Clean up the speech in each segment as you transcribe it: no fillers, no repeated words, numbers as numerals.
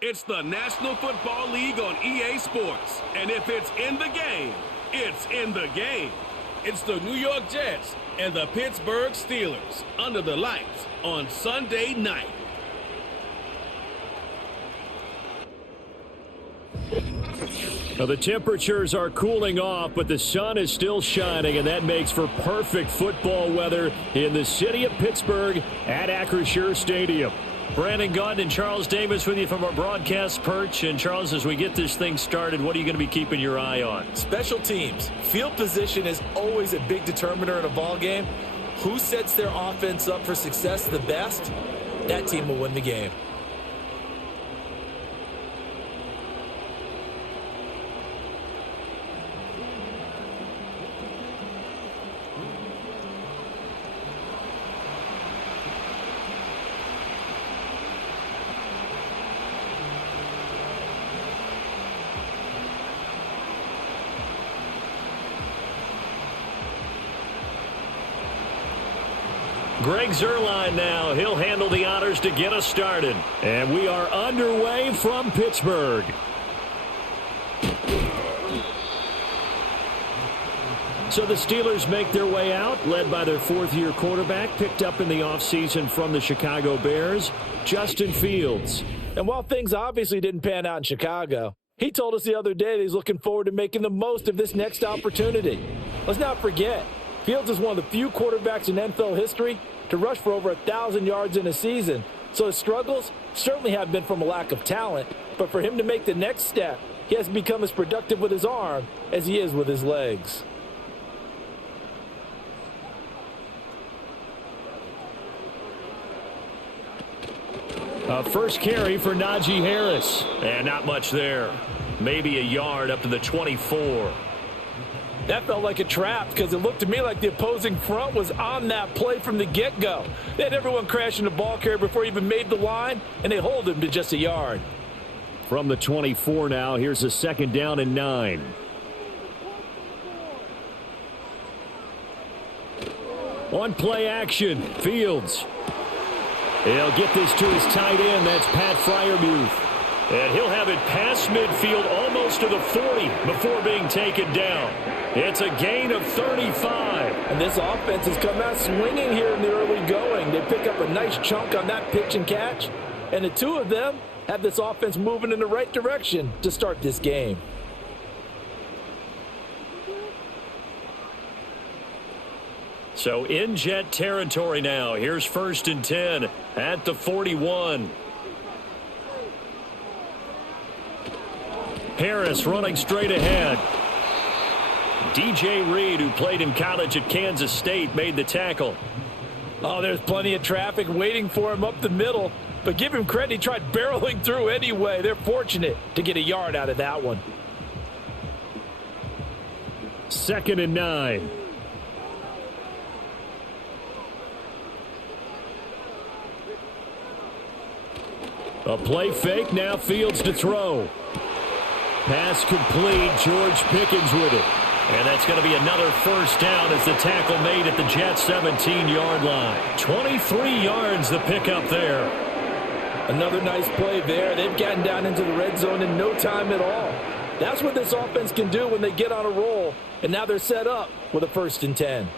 It's the National Football League on EA Sports. And if it's in the game, it's in the game. It's the New York Jets and the Pittsburgh Steelers under the lights on Sunday night. Now the temperatures are cooling off, but the sun is still shining, and that makes for perfect football weather in the city of Pittsburgh at Acrisure Stadium. Brandon Gaudin and Charles Davis with you from our broadcast perch. And Charles, as we get this thing started, what are you going to be keeping your eye on? Special teams. Field position is always a big determiner in a ball game. Who sets their offense up for success the best? That team will win the game. Greg Zuerlein now. He'll handle the honors to get us started. And we are underway from Pittsburgh. So the Steelers make their way out, led by their fourth-year quarterback, picked up in the offseason from the Chicago Bears, Justin Fields. And while things obviously didn't pan out in Chicago, he told us the other day that he's looking forward to making the most of this next opportunity. Let's not forget, Fields is one of the few quarterbacks in NFL history to rush for over 1,000 yards in a season. So his struggles certainly have been from a lack of talent, but for him to make the next step, he has become as productive with his arm as he is with his legs. First carry for Najee Harris. And not much there. Maybe a yard up to the 24. That felt like a trap because it looked to me like the opposing front was on that play from the get-go. They had everyone crashing the ball carrier before he even made the line, and they hold him to just a yard. From the 24 now, here's a 2nd down and 9. On play action, Fields. He'll get this to his tight end. That's Pat Freiermuth. And he'll have it past midfield almost to the 40 before being taken down. It's a gain of 35. And this offense has come out swinging here in the early going. They pick up a nice chunk on that pitch and catch. And the two of them have this offense moving in the right direction to start this game. So in Jet territory now. Here's 1st and 10 at the 41. Harris running straight ahead. DJ Reed, who played in college at Kansas State, made the tackle. Oh, there's plenty of traffic waiting for him up the middle. But give him credit, he tried barreling through anyway. They're fortunate to get a yard out of that one. 2nd and 9. A play fake, now Fields to throw. Pass complete, George Pickens with it. And that's going to be another 1st down as the tackle made at the Jets' 17-yard line. 23 yards the pickup there. Another nice play there. They've gotten down into the red zone in no time at all. That's what this offense can do when they get on a roll. And now they're set up with a 1st and 10.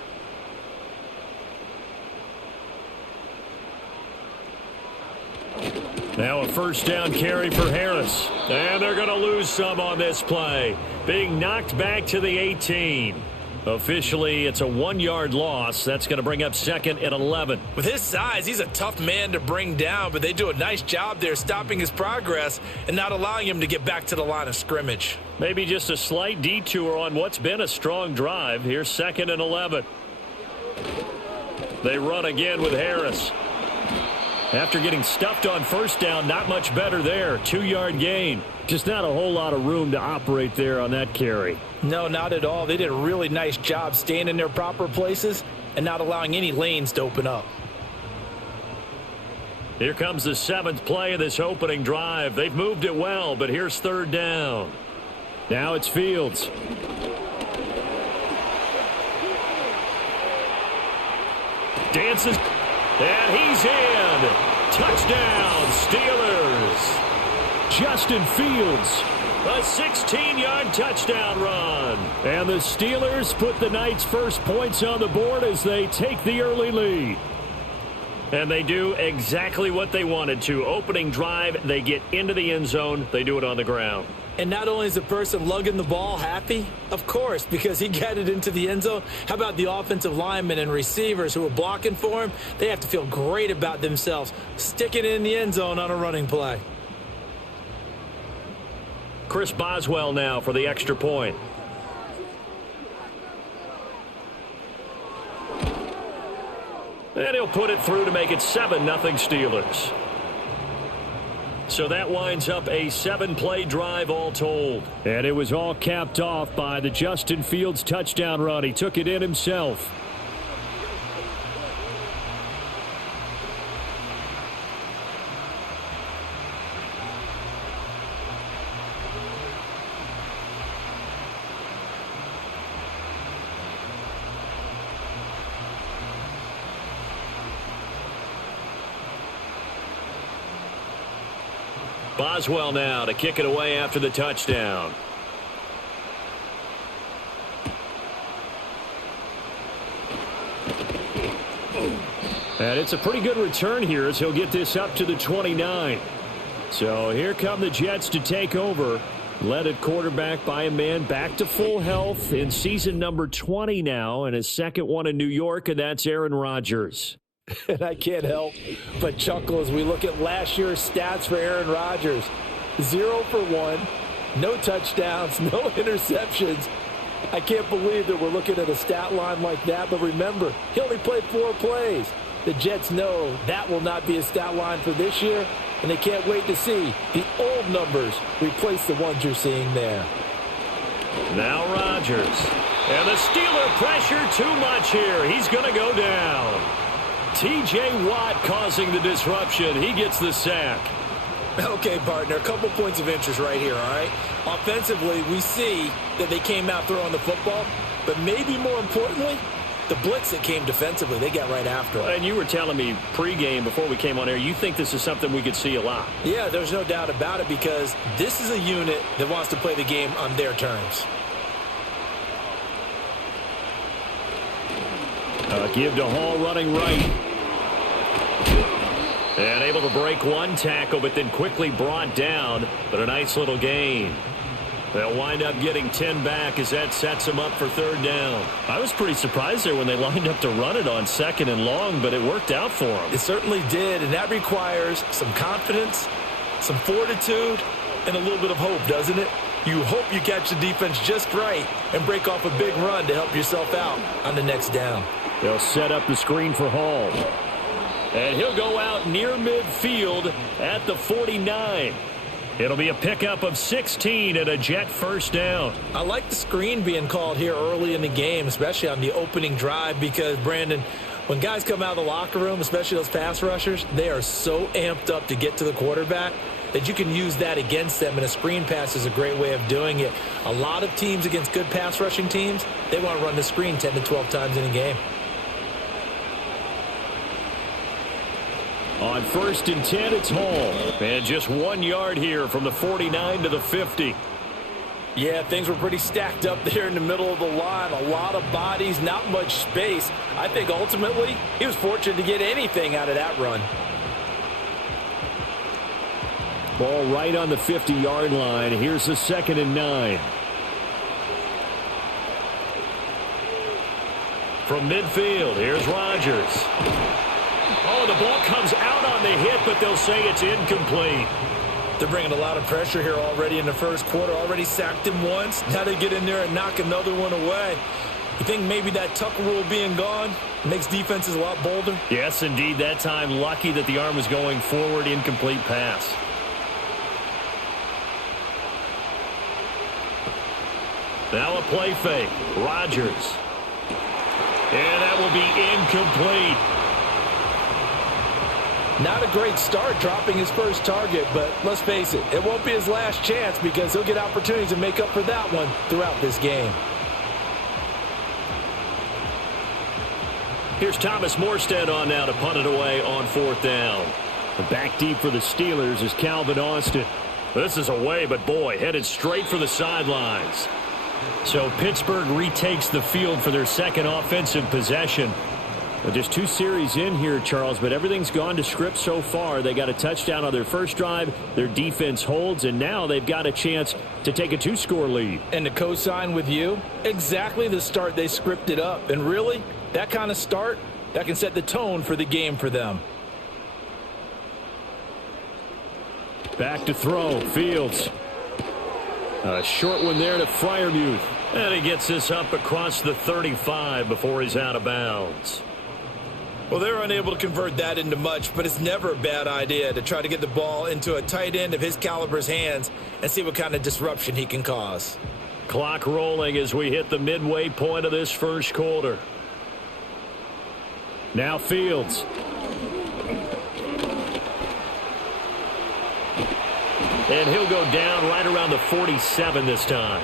Now a 1st down carry for Harris. And they're going to lose some on this play. Being knocked back to the 18. Officially, it's a 1-yard loss. That's going to bring up 2nd and 11. With his size, he's a tough man to bring down, but they do a nice job there stopping his progress and not allowing him to get back to the line of scrimmage. Maybe just a slight detour on what's been a strong drive. Here's 2nd and 11. They run again with Harris. After getting stuffed on 1st down, not much better there. 2-yard gain. Just not a whole lot of room to operate there on that carry. No, not at all. They did a really nice job staying in their proper places and not allowing any lanes to open up. Here comes the 7th play of this opening drive. They've moved it well, but here's 3rd down. Now it's Fields. Dances. And he's in. Touchdown, Steelers. Justin Fields. A 16-yard touchdown run. And the Steelers put the Knights' first points on the board as they take the early lead. And they do exactly what they wanted to. Opening drive, they get into the end zone. They do it on the ground. And not only is the person lugging the ball happy, of course, because he got it into the end zone. How about the offensive linemen and receivers who are blocking for him? They have to feel great about themselves, sticking it in the end zone on a running play. Chris Boswell now for the extra point. And he'll put it through to make it 7-0 Steelers. So that winds up a 7-play drive all told. And it was all capped off by the Justin Fields touchdown run. He took it in himself. Boswell now to kick it away after the touchdown. And it's a pretty good return here as he'll get this up to the 29. So here come the Jets to take over. Led at quarterback by a man back to full health in season number 20 now, and his second one in New York, and that's Aaron Rodgers. And I can't help but chuckle as we look at last year's stats for Aaron Rodgers. 0 for 1, no touchdowns, no interceptions. I can't believe that we're looking at a stat line like that, but remember, he only played 4 plays. The Jets know that will not be a stat line for this year, and they can't wait to see the old numbers replace the ones you're seeing there. Now Rodgers. And the Steeler pressure too much here. He's going to go down. T.J. Watt causing the disruption. He gets the sack. Okay, partner, a couple points of interest right here, all right? Offensively, we see that they came out throwing the football, but maybe more importantly, the blitz that came defensively, they got right after it. And you were telling me pregame before we came on air, you think this is something we could see a lot. Yeah, there's no doubt about it because this is a unit that wants to play the game on their terms. Give to Hall running right. And able to break one tackle, but then quickly brought down. But a nice little gain. They'll wind up getting 10 back as that sets them up for third down. I was pretty surprised there when they lined up to run it on 2nd and long, but it worked out for them. It certainly did, and that requires some confidence, some fortitude, and a little bit of hope, doesn't it? You hope you catch the defense just right and break off a big run to help yourself out on the next down. They'll set up the screen for Hall. And he'll go out near midfield at the 49. It'll be a pickup of 16 and a Jet first down. I like the screen being called here early in the game, especially on the opening drive, because, Brandon, when guys come out of the locker room, especially those pass rushers, they are so amped up to get to the quarterback that you can use that against them, and a screen pass is a great way of doing it. A lot of teams against good pass rushing teams, they want to run the screen 10 to 12 times in a game. On 1st and 10, it's Hall. And just 1 yard here from the 49 to the 50. Yeah, things were pretty stacked up there in the middle of the line. A lot of bodies, not much space. I think ultimately he was fortunate to get anything out of that run. Ball right on the 50-yard line. Here's the 2nd and 9. From midfield, here's Rodgers. Oh, the ball comes out on the hit, but they'll say it's incomplete. They're bringing a lot of pressure here already in the first quarter. Already sacked him once. Now they get in there and knock another one away. You think maybe that Tucker rule being gone makes defenses a lot bolder? Yes, indeed. That time, lucky that the arm was going forward. Incomplete pass. Now a play fake. Rodgers. And that will be incomplete. Not a great start dropping his first target, but let's face it, it won't be his last chance because he'll get opportunities to make up for that one throughout this game. Here's Thomas Morstead on now to punt it away on 4th down. The back deep for the Steelers is Calvin Austin. This is away, but boy, headed straight for the sidelines. So Pittsburgh retakes the field for their second offensive possession. Just 2 series in here, Charles, but everything's gone to script so far. They got a touchdown on their first drive. Their defense holds, and now they've got a chance to take a 2-score lead. And to co-sign with you, exactly the start they scripted up. And really, that kind of start, that can set the tone for the game for them. Back to throw, Fields. A short one there to Freiermuth. And he gets this up across the 35 before he's out of bounds. Well, they're unable to convert that into much, but it's never a bad idea to try to get the ball into a tight end of his caliber's hands and see what kind of disruption he can cause. Clock rolling as we hit the midway point of this first quarter. Now Fields. And he'll go down right around the 47 this time.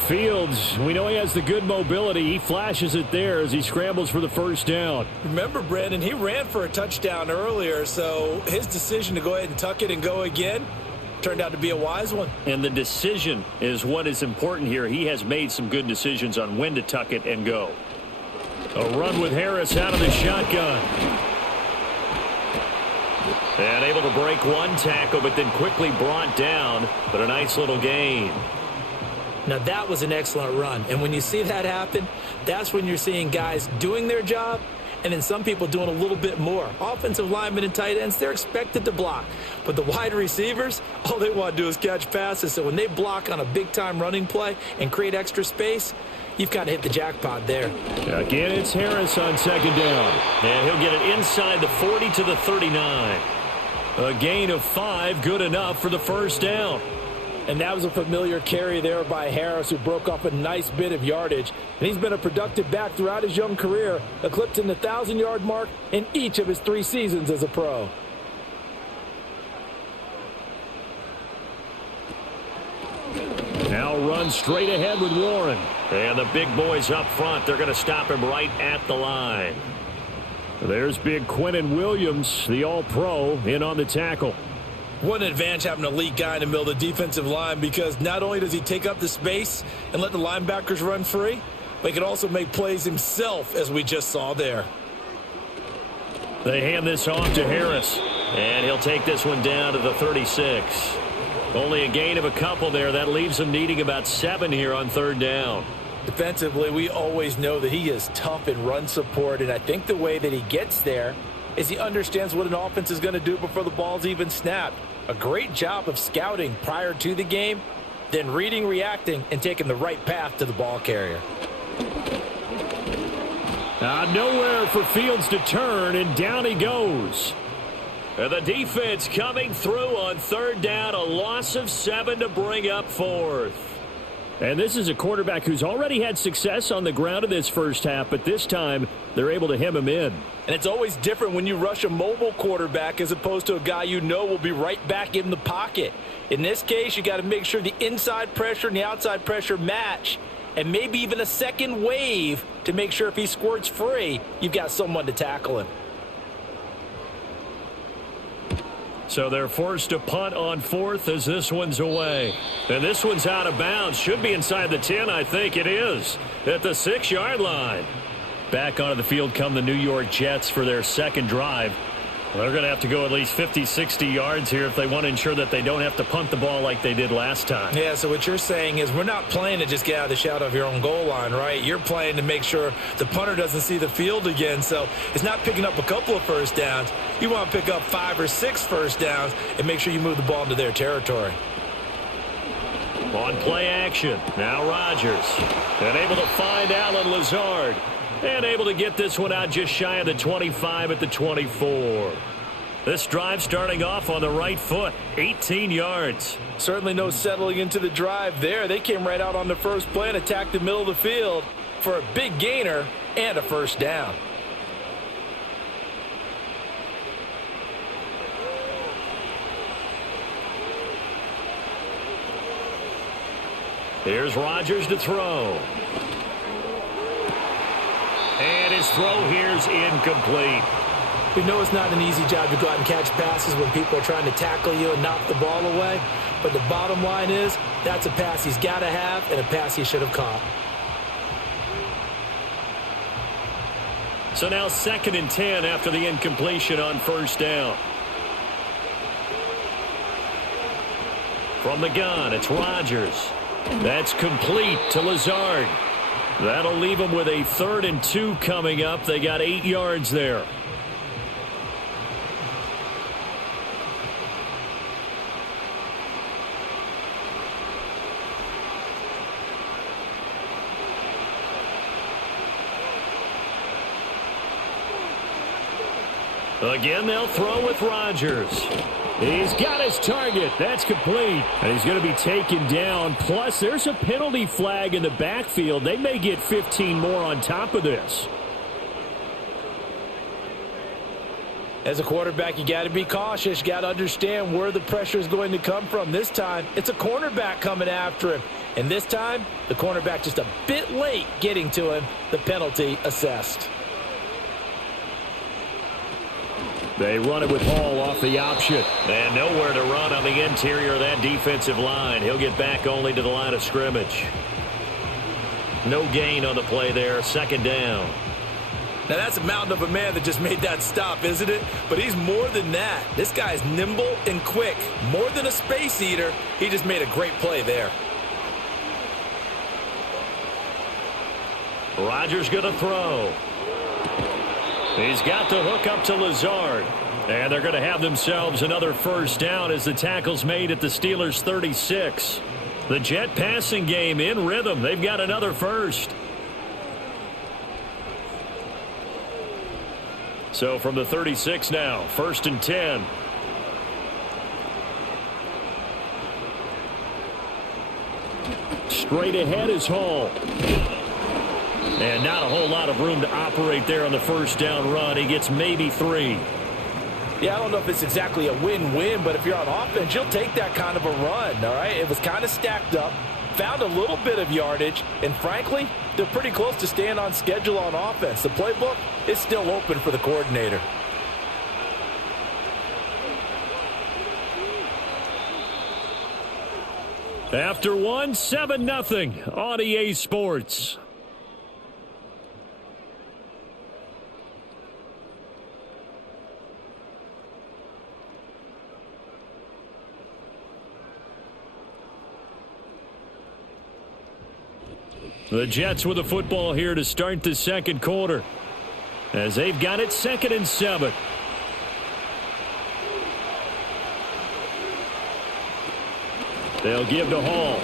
Fields, we know he has the good mobility. He flashes it there as he scrambles for the first down. Remember, Brandon, he ran for a touchdown earlier, so his decision to go ahead and tuck it and go again turned out to be a wise one. And the decision is what is important here. He has made some good decisions on when to tuck it and go. A run with Harris out of the shotgun. And able to break one tackle, but then quickly brought down. But a nice little gain. Now, that was an excellent run. And when you see that happen, that's when you're seeing guys doing their job and then some people doing a little bit more. Offensive linemen and tight ends, they're expected to block. But the wide receivers, all they want to do is catch passes. So when they block on a big-time running play and create extra space, you've kind of hit the jackpot there. Again, it's Harris on second down. And he'll get it inside the 40 to the 39. A gain of 5, good enough for the first down. And that was a familiar carry there by Harris, who broke off a nice bit of yardage. And he's been a productive back throughout his young career, eclipsing the 1,000-yard mark in each of his 3 seasons as a pro. Now run straight ahead with Warren. And the big boys up front, they're going to stop him right at the line. There's big Quinnen Williams, the all-pro, in on the tackle. What an advantage having an elite guy in the middle of the defensive line, because not only does he take up the space and let the linebackers run free, but he can also make plays himself, as we just saw there. They hand this off to Harris, and he'll take this one down to the 36. Only a gain of a couple there. That leaves him needing about 7 here on third down. Defensively, we always know that he is tough in run support, and I think the way that he gets there is he understands what an offense is going to do before the ball's even snapped. A great job of scouting prior to the game, then reading, reacting, and taking the right path to the ball carrier. Nowhere for Fields to turn, and down he goes. And the defense coming through on third down, a loss of 7 to bring up fourth. And this is a quarterback who's already had success on the ground in this first half, but this time they're able to hem him in. And it's always different when you rush a mobile quarterback as opposed to a guy you know will be right back in the pocket. In this case, you got to make sure the inside pressure and the outside pressure match, and maybe even a second wave to make sure if he squirts free, you've got someone to tackle him. So they're forced to punt on fourth as this one's away. And this one's out of bounds. Should be inside the 10, I think it is. At the 6-yard line. Back onto the field come the New York Jets for their second drive. They're going to have to go at least 50, 60 yards here if they want to ensure that they don't have to punt the ball like they did last time. Yeah, so what you're saying is we're not playing to just get out of the shadow of your own goal line, right? You're playing to make sure the punter doesn't see the field again. So it's not picking up a couple of first downs. You want to pick up 5 or 6 first downs and make sure you move the ball into their territory. On play action, now Rodgers. And able to find Allen Lazard. And able to get this one out just shy of the 25 at the 24. This drive starting off on the right foot, 18 yards. Certainly no settling into the drive there. They came right out on the first play and attacked the middle of the field for a big gainer and a first down. Here's Rodgers to throw. And his throw here's incomplete. We know it's not an easy job to go out and catch passes when people are trying to tackle you and knock the ball away. But the bottom line is, that's a pass he's got to have and a pass he should have caught. So now 2nd and 10 after the incompletion on 1st down. From the gun, it's Rodgers. That's complete to Lazard. That'll leave them with a 3rd and 2 coming up. They got 8 yards there. Again, they'll throw with Rodgers. He's got his target. That's complete. And he's going to be taken down. Plus, there's a penalty flag in the backfield. They may get 15 more on top of this. As a quarterback, you got to be cautious. You got to understand where the pressure is going to come from. This time, it's a cornerback coming after him. And this time, the cornerback just a bit late getting to him. The penalty assessed. They run it with Hall off the option. And nowhere to run on the interior of that defensive line. He'll get back only to the line of scrimmage. No gain on the play there. 2nd down. Now, that's a mountain of a man that just made that stop, isn't it? But he's more than that. This guy's nimble and quick. More than a space eater. He just made a great play there. Rodgers going to throw. He's got the hook up to Lazard. And they're going to have themselves another 1st down as the tackle's made at the Steelers' 36. The Jet passing game in rhythm. They've got another 1st. So from the 36 now, 1st and 10. Straight ahead is Hall. And not a whole lot of room to operate there on the 1st down run. He gets maybe 3. Yeah, I don't know if it's exactly a win-win, but if you're on offense, you'll take that kind of a run, all right? It was kind of stacked up, found a little bit of yardage, and frankly, they're pretty close to staying on schedule on offense. The playbook is still open for the coordinator. After one, 7-0 on EA Sports. The Jets with the football here to start the 2nd quarter, as they've got it 2nd and 7. They'll give to Hall.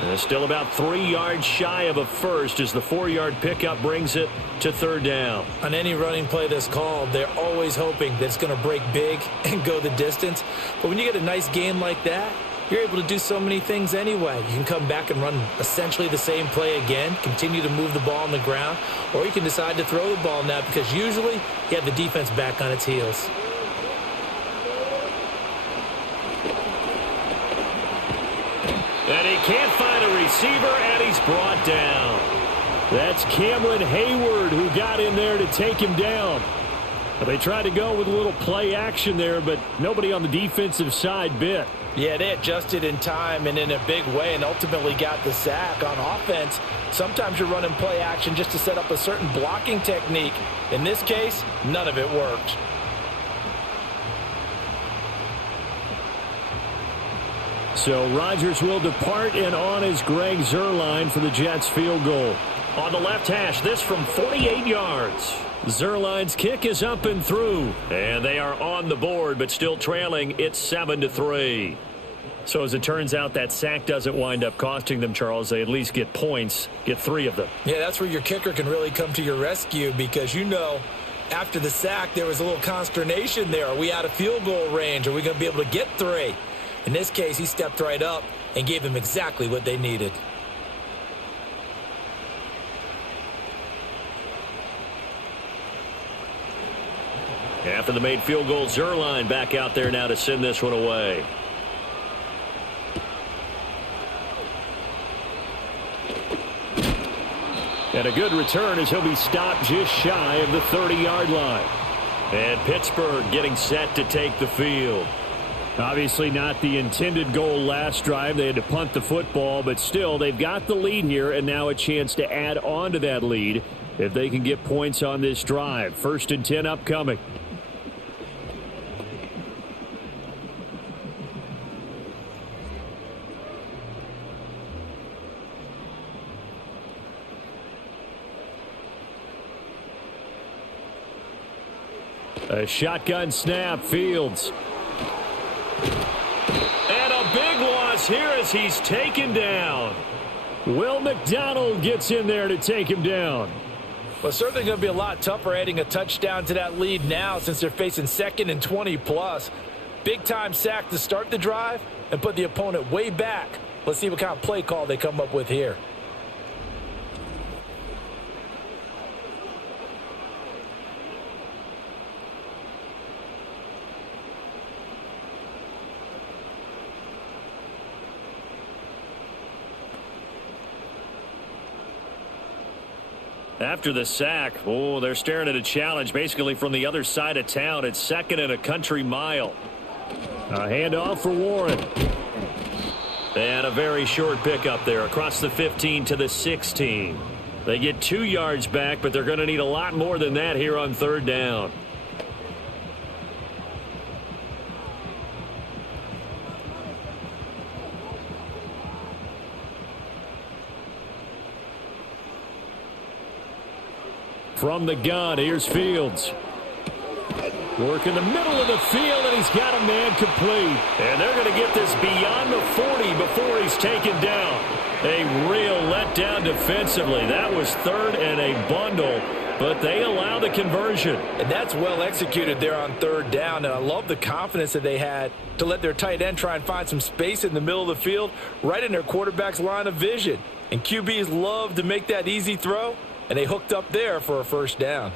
And it's still about 3 yards shy of a 1st as the 4-yard pickup brings it to 3rd down. On any running play that's called, they're always hoping that it's going to break big and go the distance. But when you get a nice gain like that, you're able to do so many things anyway. You can come back and run essentially the same play again, continue to move the ball on the ground, or you can decide to throw the ball now because usually you have the defense back on its heels. And he can't find a receiver, and he's brought down. That's Cameron Hayward who got in there to take him down. They tried to go with a little play action there, but nobody on the defensive side bit. Yeah, they adjusted in time and in a big way and ultimately got the sack. On offense, sometimes you're running play action just to set up a certain blocking technique. In this case, none of it worked. So Rodgers will depart, and on is Greg Zuerlein for the Jets field goal. On the left hash, this from 48 yards. Zuerlein's kick is up and through, and they are on the board, but still trailing. It's 7-3. So as it turns out, that sack doesn't wind up costing them, Charles. They at least get points, get 3 of them. Yeah, that's where your kicker can really come to your rescue because, you know, after the sack, there was a little consternation there. Are we out of field goal range? Are we going to be able to get 3? In this case, he stepped right up and gave them exactly what they needed. After the made field goal, Zuerlein back out there now to send this one away. And a good return as he'll be stopped just shy of the 30-yard line. And Pittsburgh getting set to take the field. Obviously not the intended goal last drive. They had to punt the football, but still they've got the lead here and now a chance to add on to that lead if they can get points on this drive. 1st and 10 upcoming. A shotgun snap, Fields. And a big loss here as he's taken down. Will McDonald gets in there to take him down. Well, certainly going to be a lot tougher adding a touchdown to that lead now since they're facing 2nd and 20+. Big-time sack to start the drive and put the opponent way back. Let's see what kind of play call they come up with here. After the sack, they're staring at a challenge basically from the other side of town. It's 2nd and a country mile. A handoff for Warren. And a very short pickup there across the 15 to the 16. They get 2 yards back, but they're going to need a lot more than that here on 3rd down. From the gun, here's Fields. Work in the middle of the field, and he's got a man complete. And they're going to get this beyond the 40 before he's taken down. A real letdown defensively. That was 3rd and a bundle, but they allow the conversion. And that's well executed there on 3rd down, and I love the confidence that they had to let their tight end try and find some space in the middle of the field, right in their quarterback's line of vision. And QBs love to make that easy throw. And they hooked up there for a 1st down.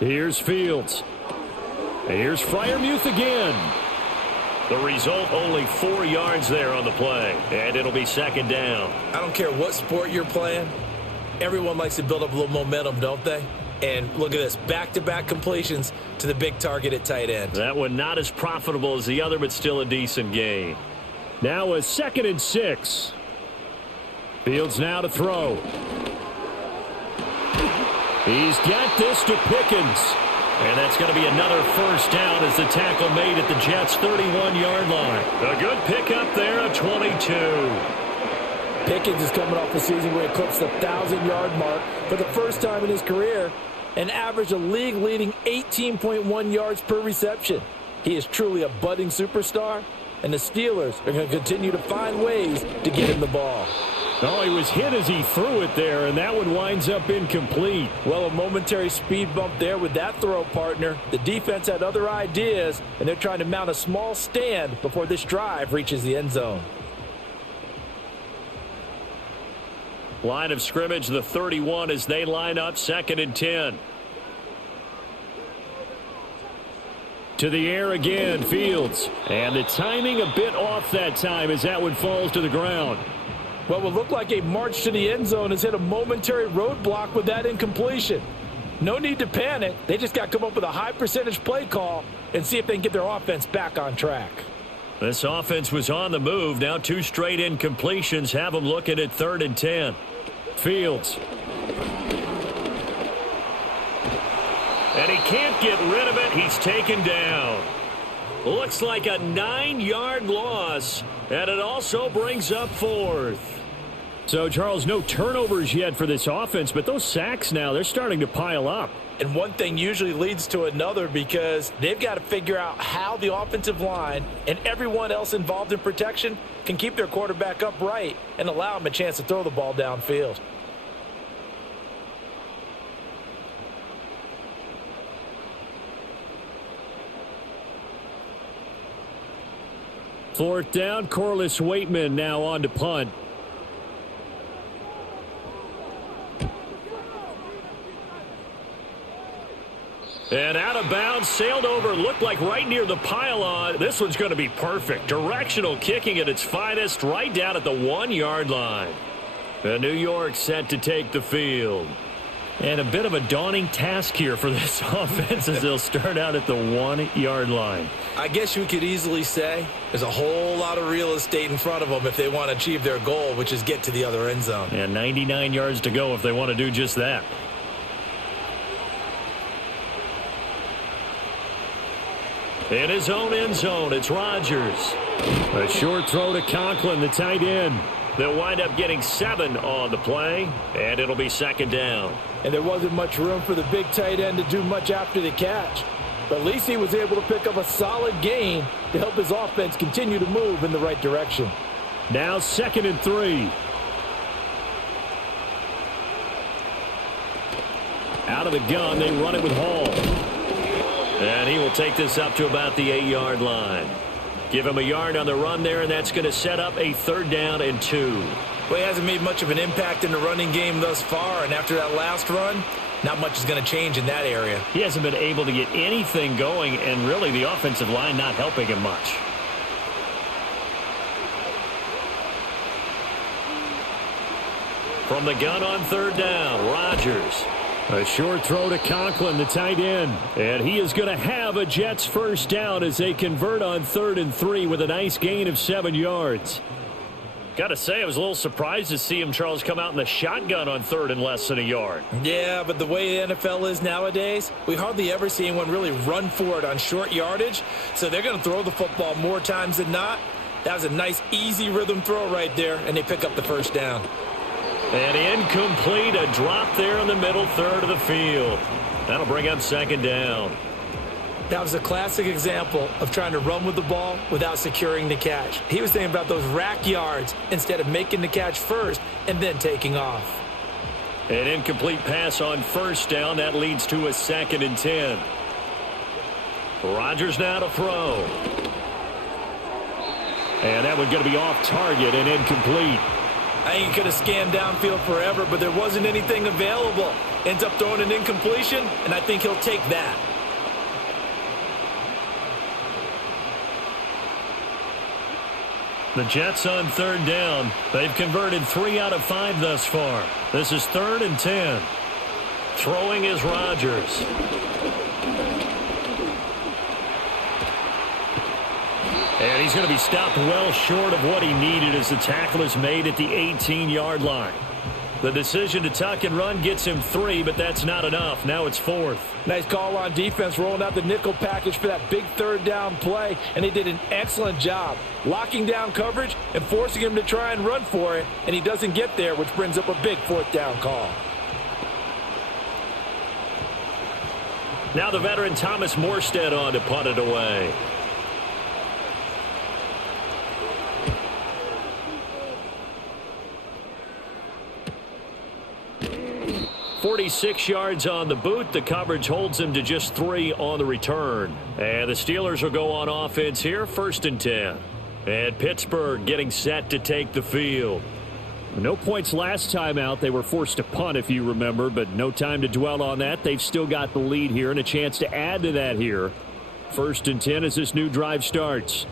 Here's Fields. Here's Freiermuth again. The result, only 4 yards there on the play. And it'll be 2nd down. I don't care what sport you're playing. Everyone likes to build up a little momentum, don't they? And look at this, back-to-back completions to the big target at tight end. That one not as profitable as the other, but still a decent gain. Now a 2nd and 6. Fields now to throw. He's got this to Pickens. And that's going to be another 1st down as the tackle made at the Jets' 31-yard line. A good pickup there, a 22. Pickens is coming off a season where he eclipsed the 1,000-yard mark for the first time in his career and averaged a league-leading 18.1 yards per reception. He is truly a budding superstar. And the Steelers are going to continue to find ways to get him the ball. Oh, he was hit as he threw it there, and that one winds up incomplete. Well, a momentary speed bump there with that throw, partner. The defense had other ideas, and they're trying to mount a small stand before this drive reaches the end zone. Line of scrimmage, the 31 as they line up, 2nd and 10. To the air again, Fields. And the timing a bit off that time as that one falls to the ground. What would look like a march to the end zone has hit a momentary roadblock with that incompletion. No need to panic. They just got to come up with a high percentage play call and see if they can get their offense back on track. This offense was on the move. Now 2 straight incompletions have them looking at 3rd and 10. Fields. And he can't get rid of it. He's taken down. Looks like a 9-yard loss. And it also brings up 4th. So, Charles, no turnovers yet for this offense, but those sacks now, they're starting to pile up. And one thing usually leads to another because they've got to figure out how the offensive line and everyone else involved in protection can keep their quarterback upright and allow him a chance to throw the ball downfield. Fourth down, Corliss Waitman now on to punt. And out of bounds, sailed over, looked like right near the pylon. This one's going to be perfect. Directional kicking at its finest, right down at the 1-yard line. And New York set to take the field. And a bit of a daunting task here for this offense as they'll start out at the 1-yard line. I guess you could easily say there's a whole lot of real estate in front of them if they want to achieve their goal, which is get to the other end zone. And 99 yards to go if they want to do just that. In his own end zone, it's Rodgers. A short throw to Conklin, the tight end. They'll wind up getting 7 on the play, and it'll be 2nd down. And there wasn't much room for the big tight end to do much after the catch. But at least he was able to pick up a solid gain to help his offense continue to move in the right direction. Now 2nd and 3. Out of the gun, they run it with Hall. And he will take this up to about the 8-yard line. Give him a yard on the run there, and that's going to set up a 3rd down and 2. Well, he hasn't made much of an impact in the running game thus far, and after that last run, not much is going to change in that area. He hasn't been able to get anything going, and really the offensive line not helping him much. From the gun on 3rd down, Rodgers. A short throw to Conklin, the tight end. And he is going to have a Jets 1st down as they convert on 3rd and 3 with a nice gain of 7 yards. Got to say, I was a little surprised to see him, Charles, come out in the shotgun on 3rd and less than a yard. Yeah, but the way the NFL is nowadays, we hardly ever see anyone really run for it on short yardage. So they're going to throw the football more times than not. That was a nice, easy rhythm throw right there, and they pick up the 1st down. And incomplete, a drop there in the middle 3rd of the field. That'll bring up 2nd down. That was a classic example of trying to run with the ball without securing the catch. He was thinking about those rack yards instead of making the catch first and then taking off. An incomplete pass on 1st down. That leads to a 2nd and 10. Rodgers now to throw. And that one's going to be off target and incomplete. I think he could have scanned downfield forever, but there wasn't anything available. Ends up throwing an incompletion, and I think he'll take that. The Jets on 3rd down. They've converted 3 out of 5 thus far. This is 3rd and 10. Throwing is Rodgers. And he's going to be stopped well short of what he needed as the tackle is made at the 18-yard line. The decision to tuck and run gets him 3, but that's not enough. Now it's 4th. Nice call on defense, rolling out the nickel package for that big 3rd down play, and he did an excellent job locking down coverage and forcing him to try and run for it, and he doesn't get there, which brings up a big 4th down call. Now the veteran Thomas Morstead on to punt it away. 46 yards on the boot. The coverage holds him to just 3 on the return. And the Steelers will go on offense here, 1st and 10. And Pittsburgh getting set to take the field. No points last time out. They were forced to punt, if you remember, but no time to dwell on that. They've still got the lead here and a chance to add to that here. 1st and 10 as this new drive starts.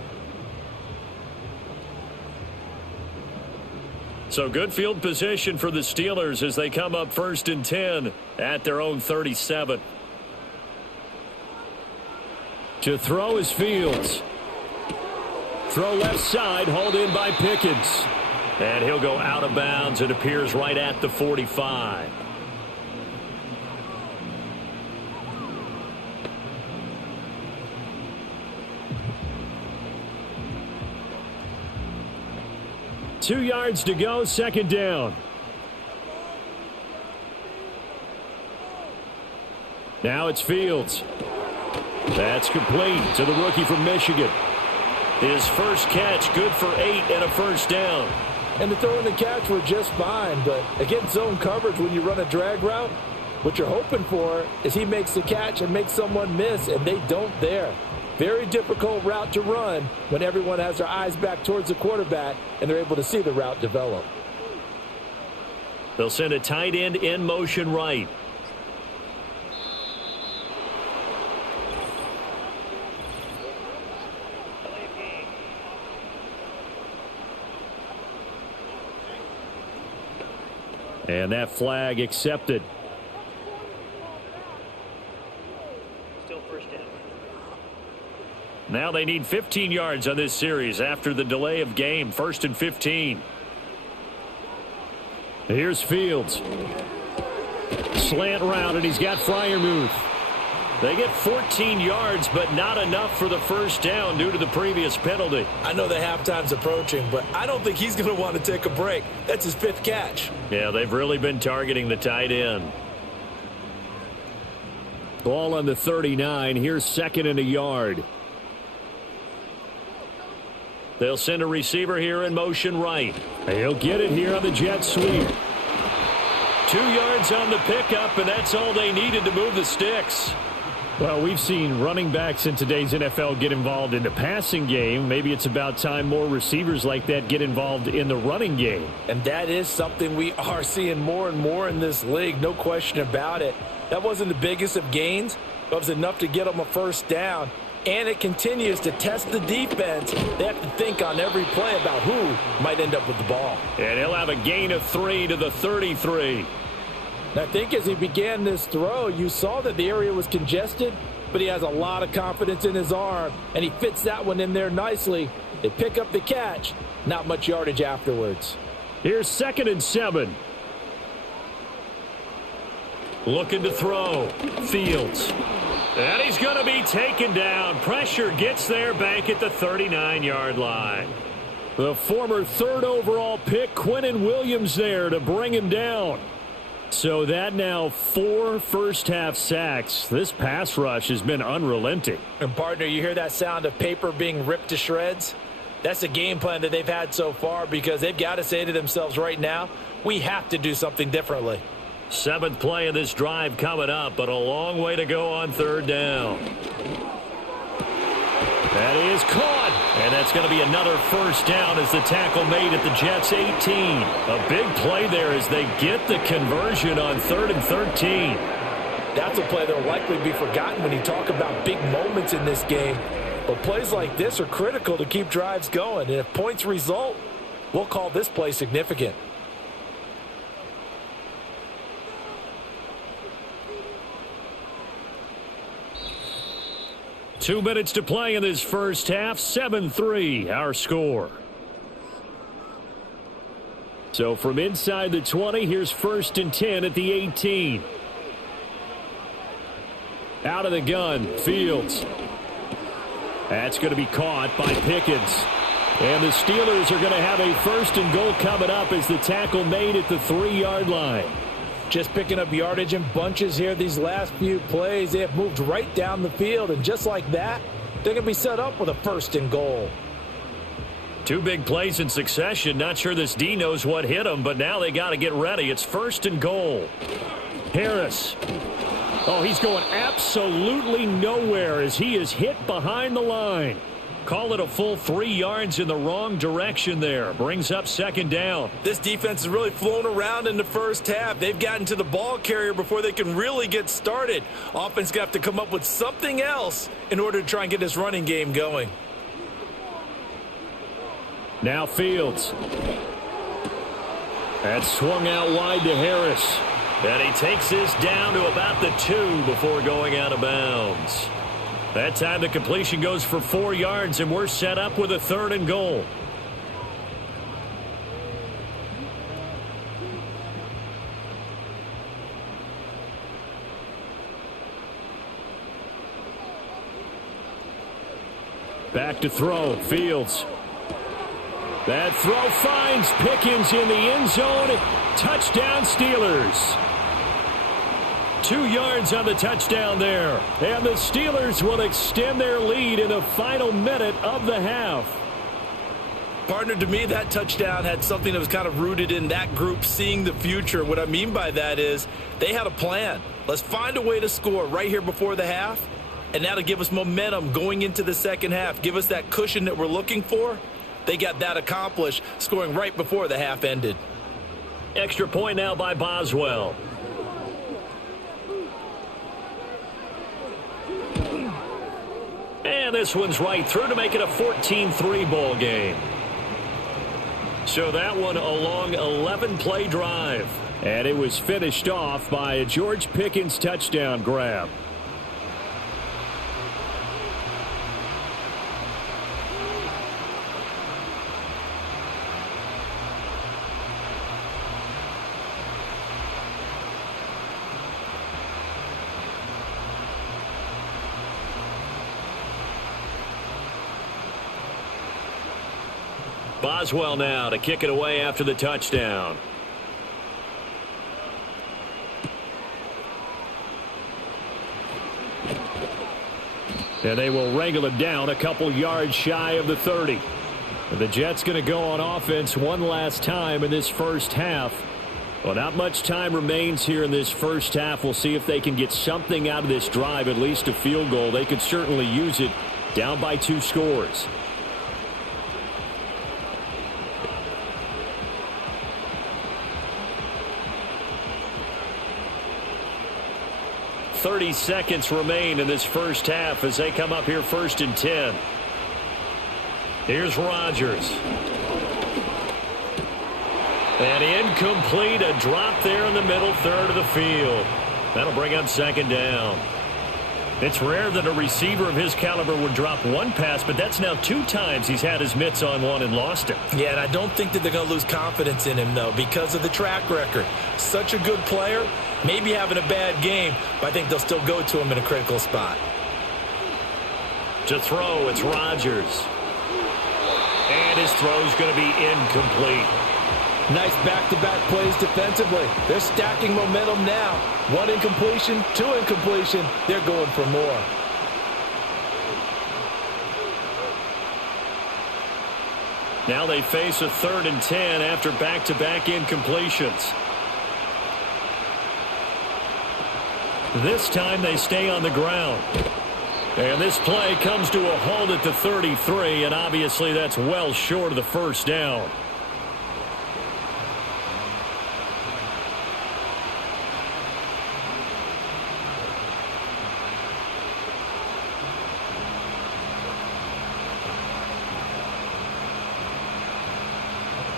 So good field position for the Steelers as they come up 1st and 10 at their own 37. To throw is Fields. Throw left side, hauled in by Pickens. And he'll go out of bounds. It appears right at the 45. Two yards to go, 2nd down. Now it's Fields. That's complete to the rookie from Michigan. His first catch, good for 8 and a 1st down. And the throw and the catch were just fine, but against zone coverage when you run a drag route, what you're hoping for is he makes the catch and makes someone miss, and they don't there. Very difficult route to run when everyone has their eyes back towards the quarterback and they're able to see the route develop. They'll send a tight end in motion right. And that flag accepted. Still first down. Now they need 15 yards on this series after the delay of game. 1st and 15. Here's Fields. Slant route, and he's got Freiermuth. They get 14 yards, but not enough for the first down due to the previous penalty. I know the halftime's approaching, but I don't think he's going to want to take a break. That's his 5th catch. Yeah, they've really been targeting the tight end. Ball on the 39. Here's 2nd and a yard. They'll send a receiver here in motion right. He'll get it here on the jet sweep. 2 yards on the pickup, and that's all they needed to move the sticks. Well, we've seen running backs in today's NFL get involved in the passing game. Maybe it's about time more receivers like that get involved in the running game. And that is something we are seeing more and more in this league, no question about it. That wasn't the biggest of gains, but it was enough to get them a first down. And it continues to test the defense. They have to think on every play about who might end up with the ball. And he'll have a gain of 3 to the 33. And I think as he began this throw, you saw that the area was congested, but he has a lot of confidence in his arm, and he fits that one in there nicely. They pick up the catch, not much yardage afterwards. Here's 2nd and 7. Looking to throw. Fields. And he's going to be taken down. Pressure gets there back at the 39-yard line. The former 3rd overall pick, Quinnen Williams, there to bring him down. So that now 4 first-half sacks. This pass rush has been unrelenting. And, partner, you hear that sound of paper being ripped to shreds? That's the game plan that they've had so far because they've got to say to themselves right now, we have to do something differently. 7th play of this drive coming up, but a long way to go on 3rd down. That is caught, and that's going to be another first down as the tackle made at the Jets' 18. A big play there as they get the conversion on 3rd and 13. That's a play that will likely be forgotten when you talk about big moments in this game. But plays like this are critical to keep drives going, and if points result, we'll call this play significant. Two minutes to play in this first half. 7-3, our score. So from inside the 20, here's 1st and 10 at the 18. Out of the gun, Fields. That's going to be caught by Pickens. And the Steelers are going to have a 1st and goal coming up as the tackle made at the 3-yard line. Just picking up yardage in bunches here these last few plays. They have moved right down the field, and just like that, they're going to be set up with a 1st and goal. 2 big plays in succession. Not sure this D knows what hit him, but now they got to get ready. It's 1st and goal. Harris. Oh, he's going absolutely nowhere as he is hit behind the line. Call it a full 3 yards in the wrong direction there. Brings up 2nd down. This defense has really flown around in the first half. They've gotten to the ball carrier before they can really get started. Offense got to have to come up with something else in order to try and get this running game going. Now Fields. That's swung out wide to Harris. And he takes this down to about the 2 before going out of bounds. That time the completion goes for 4 yards, and we're set up with a 3rd and goal. Back to throw, Fields. That throw finds Pickens in the end zone. Touchdown, Steelers. 2 yards on the touchdown there. And the Steelers will extend their lead in the final minute of the half. Partner, to me, that touchdown had something that was kind of rooted in that group seeing the future. What I mean by that is they had a plan. Let's find a way to score right here before the half, and that'll give us momentum going into the second half. Give us that cushion that we're looking for. They got that accomplished, scoring right before the half ended. Extra point now by Boswell. And this one's right through to make it a 14-3 ball game. So that one a long 11-play drive. And it was finished off by a George Pickens touchdown grab. Boswell now to kick it away after the touchdown. And they will wrangle him down a couple yards shy of the 30. And the Jets going to go on offense one last time in this first half. Well, not much time remains here in this first half. We'll see if they can get something out of this drive, at least a field goal. They could certainly use it, down by 2 scores. .30 seconds remain in this first half as they come up here 1st and 10. Here's Rodgers. And incomplete, a drop there in the middle third of the field. That'll bring up 2nd down. It's rare that a receiver of his caliber would drop one pass, but that's now 2 times he's had his mitts on one and lost it. Yeah, and I don't think that they're going to lose confidence in him, though, because of the track record. Such a good player, maybe having a bad game, but I think they'll still go to him in a critical spot. To throw, it's Rodgers. And his throw's going to be incomplete. Nice back-to-back plays defensively. They're stacking momentum now. 1 incompletion, 2 incompletion. They're going for more. Now they face a 3rd and 10 after back-to-back incompletions. This time they stay on the ground. And this play comes to a halt at the 33, and obviously that's well short of the 1st down.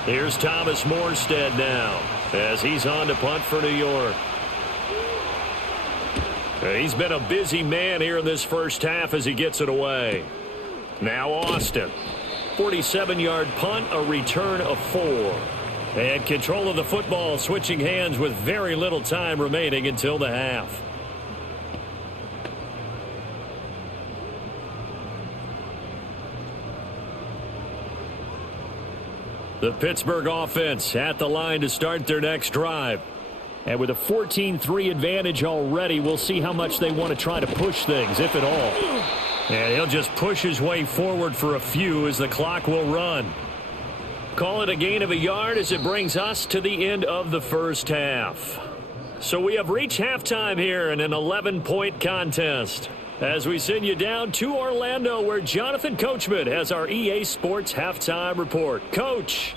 Here's Thomas Morstead now as he's on to punt for New York. He's been a busy man here in this first half as he gets it away. Now Austin. 47-yard punt, a return of 4. And control of the football switching hands with very little time remaining until the half. The Pittsburgh offense at the line to start their next drive. And with a 14-3 advantage already, we'll see how much they want to try to push things, if at all. And he'll just push his way forward for a few as the clock will run. Call it a gain of a yard as it brings us to the end of the first half. So we have reached halftime here in an 11-point contest. As we send you down to Orlando, where Jonathan Coachman has our EA Sports Halftime Report. Coach.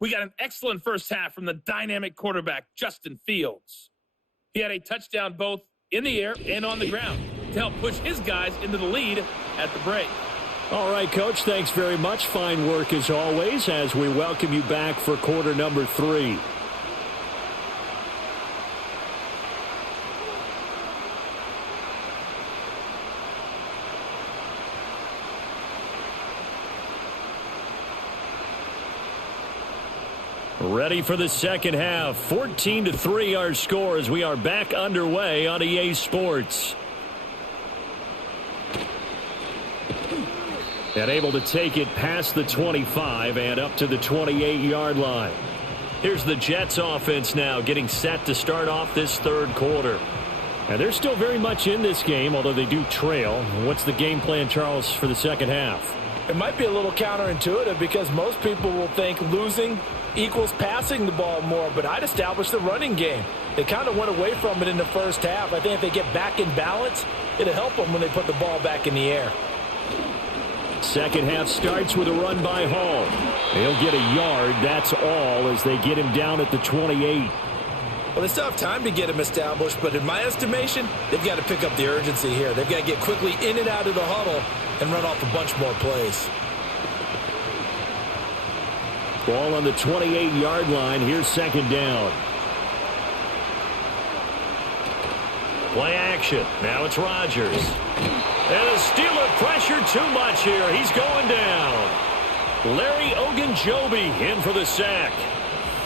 We got an excellent first half from the dynamic quarterback, Justin Fields. He had a touchdown both in the air and on the ground to help push his guys into the lead at the break. All right, Coach, thanks very much. Fine work as always as we welcome you back for quarter number 3. Ready for the second half. 14-3 our score as we are back underway on EA Sports. And able to take it past the 25 and up to the 28-yard line. Here's the Jets offense now getting set to start off this third quarter. And they're still very much in this game, although they do trail. What's the game plan, Charles, for the second half? It might be a little counterintuitive because most people will think losing equals passing the ball more, but I'd establish the running game. They kind of went away from it in the first half. I think if they get back in balance, it'll help them when they put the ball back in the air. Second half starts with a run by Hall. He'll get a yard, that's all, as they get him down at the 28. Well, they still have time to get him established, but in my estimation, they've got to pick up the urgency here. They've got to get quickly in and out of the huddle and run off a bunch more plays. Ball on the 28-yard line. Here's second down. Play action. Now it's Rodgers. And the Steeler pressure too much here. He's going down. Larry Ogunjobi in for the sack.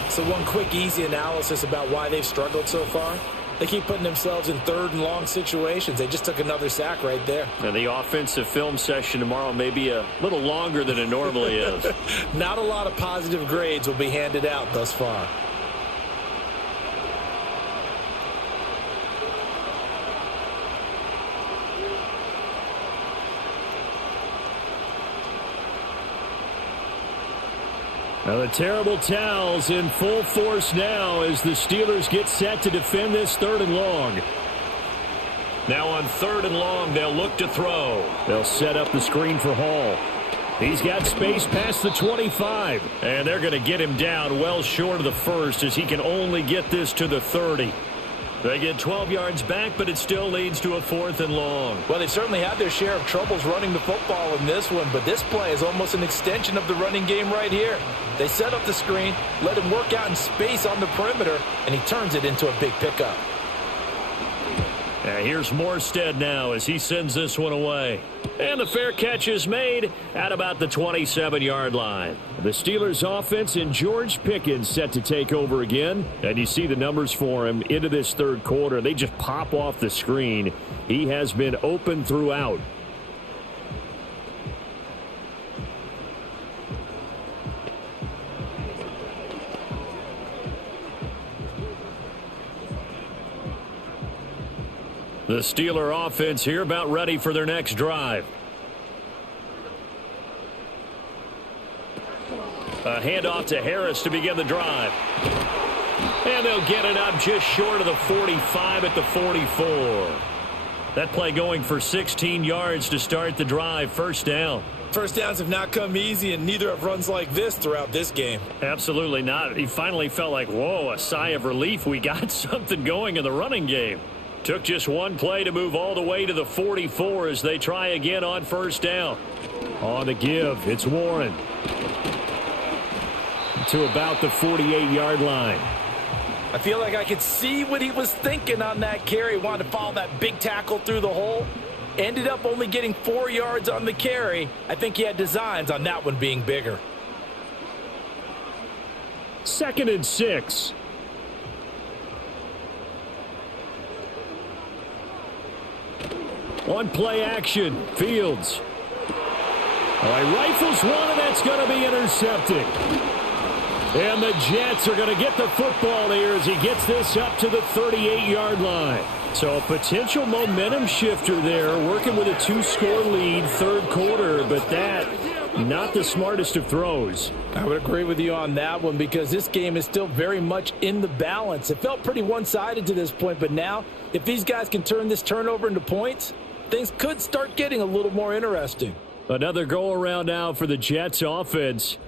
So one quick, easy analysis about why they've struggled so far. They keep putting themselves in third and long situations. They just took another sack right there. And the offensive film session tomorrow may be a little longer than it normally is. Not a lot of positive grades will be handed out thus far. Now the terrible towels in full force now as the Steelers get set to defend this third and long. Now on third and long, they'll look to throw. They'll set up the screen for Hall. He's got space past the 25. And they're going to get him down well short of the first as he can only get this to the 30. They get 12 yards back, but it still leads to a fourth and long. Well, they certainly had their share of troubles running the football in this one, but this play is almost an extension of the running game right here. They set up the screen, let him work out in space on the perimeter, and he turns it into a big pickup. Here's Morstead now as he sends this one away. And the fair catch is made at about the 27-yard line. The Steelers offense and George Pickens set to take over again. And you see the numbers for him into this third quarter. They just pop off the screen. He has been open throughout. The Steeler offense here about ready for their next drive. A handoff to Harris to begin the drive. And they'll get it up just short of the 45 at the 44. That play going for 16 yards to start the drive. First down. First downs have not come easy, and neither have runs like this throughout this game. Absolutely not. He finally felt like, whoa, a sigh of relief. We got something going in the running game. Took just one play to move all the way to the 44 as they try again on first down. On the give, it's Warren. To about the 48-yard line. I feel like I could see what he was thinking on that carry. Wanted to follow that big tackle through the hole. Ended up only getting 4 yards on the carry. I think he had designs on that one being bigger. 2nd and 6. One play action. Fields. All right, rifles one, and that's going to be intercepted. And the Jets are going to get the football here as he gets this up to the 38-yard line. So a potential momentum shifter there, working with a 2-score lead, third quarter, but that not the smartest of throws. I would agree with you on that one because this game is still very much in the balance. It felt pretty one-sided to this point, but now if these guys can turn this turnover into points, things could start getting a little more interesting. Another go-around now for the Jets offense.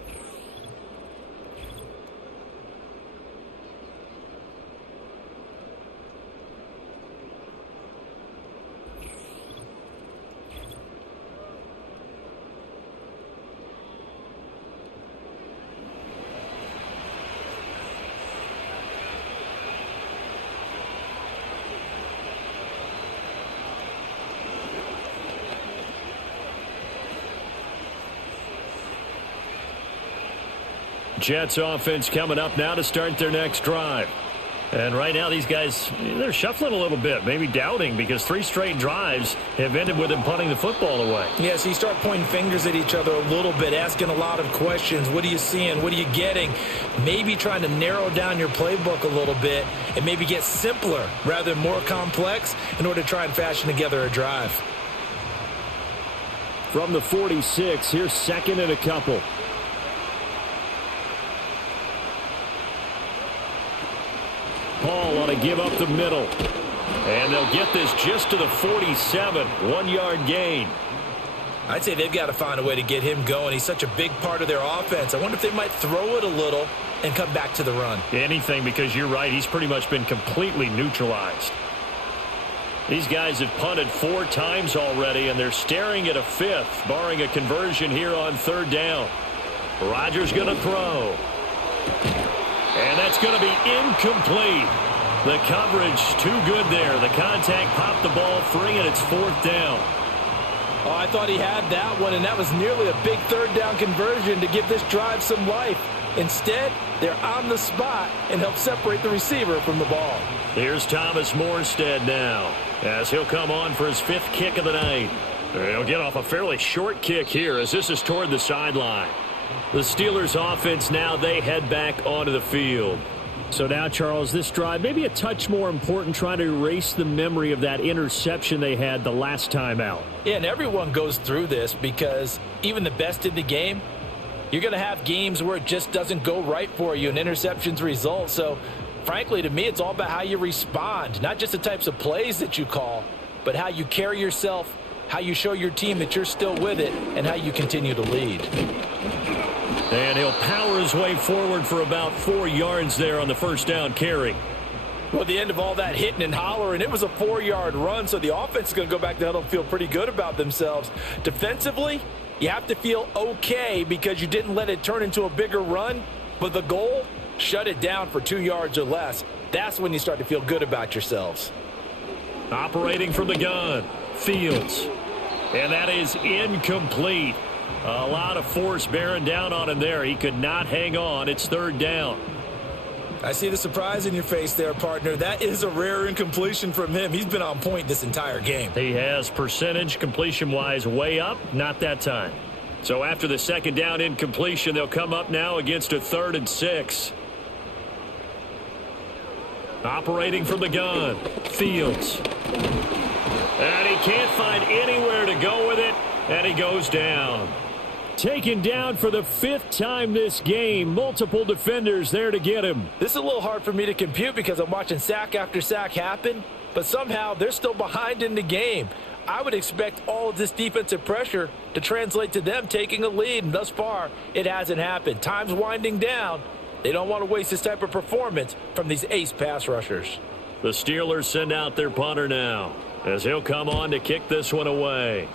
Jets offense coming up now to start their next drive. And right now these guys, they're shuffling a little bit, maybe doubting because 3 straight drives have ended with them punting the football away. Yeah, so you start pointing fingers at each other a little bit, asking a lot of questions. What are you seeing? What are you getting? Maybe trying to narrow down your playbook a little bit and maybe get simpler rather than more complex in order to try and fashion together a drive. From the 46, here's 2nd and a couple. Paul on a give up the middle. And they'll get this just to the 47. 1-yard gain. I'd say they've got to find a way to get him going. He's such a big part of their offense. I wonder if they might throw it a little and come back to the run. Anything, because you're right. He's pretty much been completely neutralized. These guys have punted 4 times already, and they're staring at a 5th, barring a conversion here on 3rd down. Rodgers going to throw. And that's going to be incomplete. The coverage too good there. The contact popped the ball free, and it's 4th down. Oh, I thought he had that one, and that was nearly a big 3rd down conversion to give this drive some life. Instead, they're on the spot and help separate the receiver from the ball. Here's Thomas Morstead now, as he'll come on for his 5th kick of the night. He'll get off a fairly short kick here as this is toward the sideline. The Steelers offense now, they head back onto the field. So now, Charles, this drive maybe a touch more important, trying to erase the memory of that interception they had the last time out. Yeah, and everyone goes through this because even the best in the game, you're going to have games where it just doesn't go right for you and interceptions result. So, frankly, to me, it's all about how you respond, not just the types of plays that you call, but how you carry yourself, how you show your team that you're still with it, and how you continue to lead. And he'll power his way forward for about 4 yards there on the 1st down carry. Well, at the end of all that hitting and hollering, it was a 4-yard run, so the offense is going to go back to huddle and feel pretty good about themselves. Defensively, you have to feel okay because you didn't let it turn into a bigger run, but the goal, shut it down for 2 yards or less. That's when you start to feel good about yourselves. Operating from the gun, Fields. And that is incomplete. A lot of force bearing down on him there. He could not hang on. It's 3rd down. I see the surprise in your face there, partner. That is a rare incompletion from him. He's been on point this entire game. He has percentage completion-wise way up. Not that time. So after the 2nd down incompletion, they'll come up now against a 3rd and 6. Operating from the gun, Fields. And he can't find anywhere to go with it, and he goes down. Taken down for the 5th time this game. Multiple defenders there to get him. This is a little hard for me to compute because I'm watching sack after sack happen, but somehow they're still behind in the game. I would expect all of this defensive pressure to translate to them taking a lead, and thus far, it hasn't happened. Time's winding down. They don't want to waste this type of performance from these ace pass rushers. The Steelers send out their punter now, as he'll come on to kick this one away.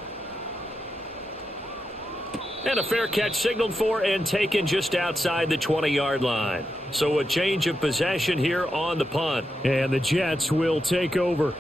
And a fair catch signaled for and taken just outside the 20-yard line. So a change of possession here on the punt. And the Jets will take over.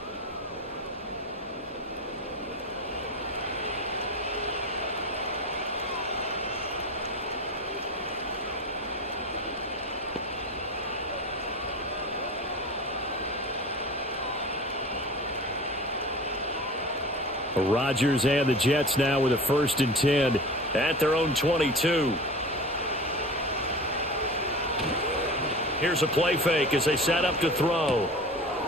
Rodgers and the Jets now with a 1st and 10 at their own 22. Here's a play fake as they set up to throw.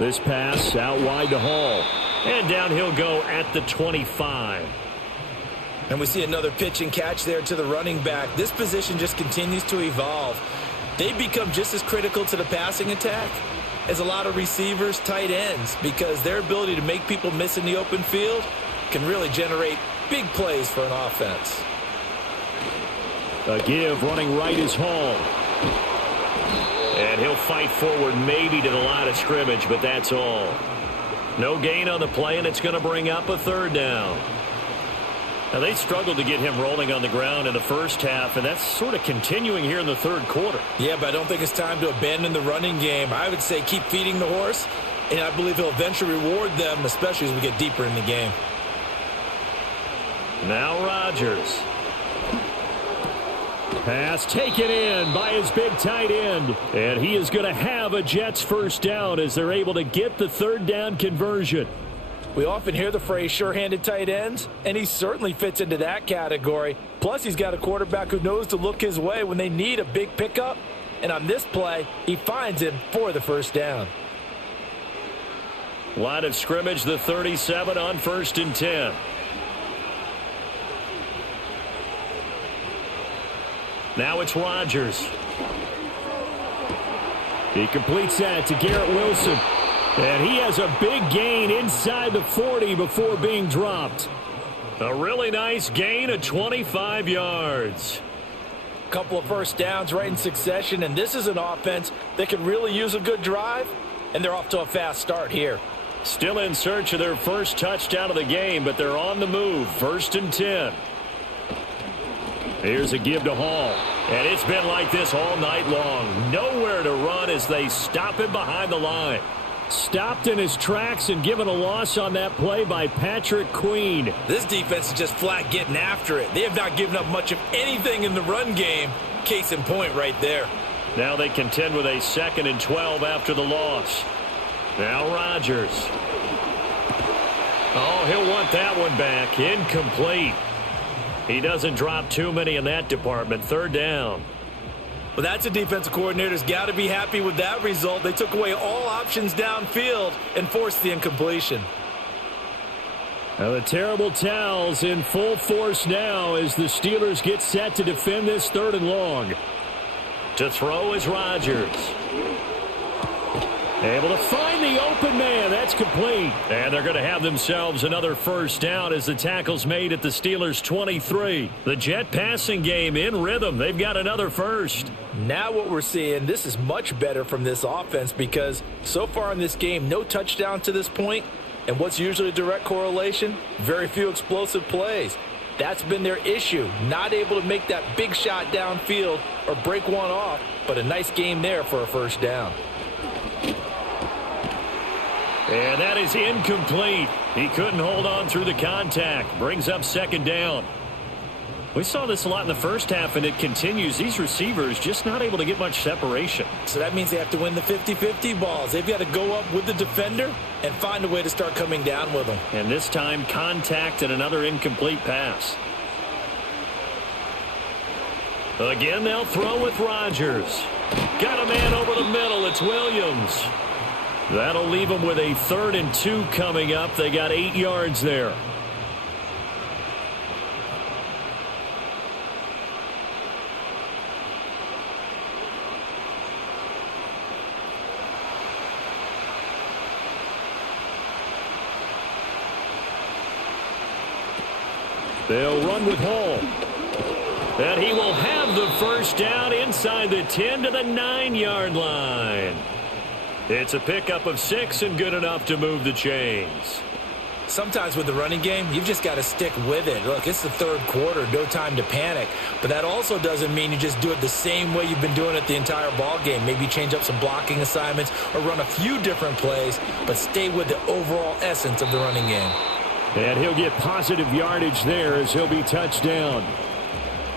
This pass out wide to Hall. And down he'll go at the 25. And we see another pitch and catch there to the running back. This position just continues to evolve. They become just as critical to the passing attack as a lot of receivers, tight ends, because their ability to make people miss in the open field can really generate big plays for an offense. A give running right is Hall. And he'll fight forward maybe to the line of scrimmage, but that's all. No gain on the play, and it's going to bring up a 3rd down. Now, they struggled to get him rolling on the ground in the 1st half, and that's sort of continuing here in the 3rd quarter. Yeah, but I don't think it's time to abandon the running game. I would say keep feeding the horse, and I believe he'll eventually reward them, especially as we get deeper in the game. Now Rodgers. Pass taken in by his big tight end. And he is going to have a Jets 1st down as they're able to get the 3rd down conversion. We often hear the phrase sure-handed tight ends, and he certainly fits into that category. Plus, he's got a quarterback who knows to look his way when they need a big pickup. And on this play, he finds him for the 1st down. Line of scrimmage, the 37 on 1st and 10. Now it's Rodgers. He completes that to Garrett Wilson. And he has a big gain inside the 40 before being dropped. A really nice gain of 25 yards. Couple of first downs right in succession, and this is an offense that could really use a good drive, and they're off to a fast start here. Still in search of their first touchdown of the game, but they're on the move. 1st and 10. Here's a give to Hall. And it's been like this all night long. Nowhere to run as they stop him behind the line. Stopped in his tracks and given a loss on that play by Patrick Queen. This defense is just flat getting after it. They have not given up much of anything in the run game. Case in point right there. Now they contend with a 2nd and 12 after the loss. Now Rodgers. Oh, he'll want that one back. Incomplete. He doesn't drop too many in that department. 3rd down. Well, that's a defensive coordinator's got to be happy with that result. They took away all options downfield and forced the incompletion. Now the terrible towels in full force now as the Steelers get set to defend this 3rd and long. To throw is Rodgers. Able to find the open man. That's complete. And they're going to have themselves another first down as the tackle's made at the Steelers' 23. The Jet passing game in rhythm. They've got another first. Now what we're seeing, this is much better from this offense because so far in this game, no touchdown to this point. And what's usually a direct correlation? Very few explosive plays. That's been their issue. Not able to make that big shot downfield or break one off. But a nice game there for a first down. And that is incomplete. He couldn't hold on through the contact. Brings up 2nd down. We saw this a lot in the first half, and it continues. These receivers just not able to get much separation. So that means they have to win the 50-50 balls. They've got to go up with the defender and find a way to start coming down with them. And this time, contact and another incomplete pass. Again, they'll throw with Rodgers. Got a man over the middle. It's Williams. That'll leave them with a 3rd and 2 coming up. They got 8 yards there. They'll run with Hall. And he will have the first down inside the 10 to the 9-yard line. It's a pickup of 6 and good enough to move the chains. Sometimes with the running game, you've just got to stick with it. Look, it's the 3rd quarter, no time to panic. But that also doesn't mean you just do it the same way you've been doing it the entire ball game. Maybe change up some blocking assignments or run a few different plays, but stay with the overall essence of the running game. And he'll get positive yardage there as he'll be touched down.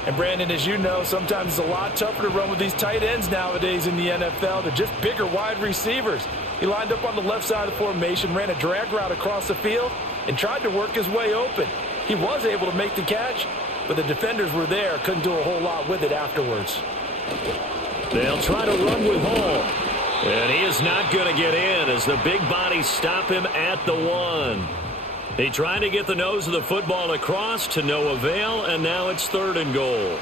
And, Brandon, as you know, sometimes it's a lot tougher to run with these tight ends nowadays in the NFL. They're just bigger wide receivers. He lined up on the left side of the formation, ran a drag route across the field, and tried to work his way open. He was able to make the catch, but the defenders were there, couldn't do a whole lot with it afterwards. They'll try to run with Hall. And he is not going to get in as the big bodies stop him at the 1. He tried to get the nose of the football across to no avail, and now it's 3rd and goal.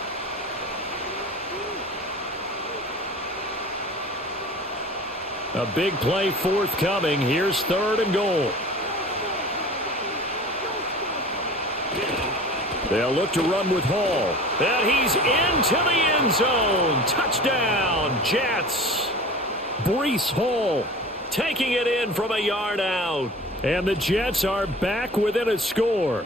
A big play forthcoming. Here's 3rd and goal. They'll look to run with Hall. And he's into the end zone. Touchdown, Jets. Breece Hall taking it in from a yard out. And the Jets are back within a score.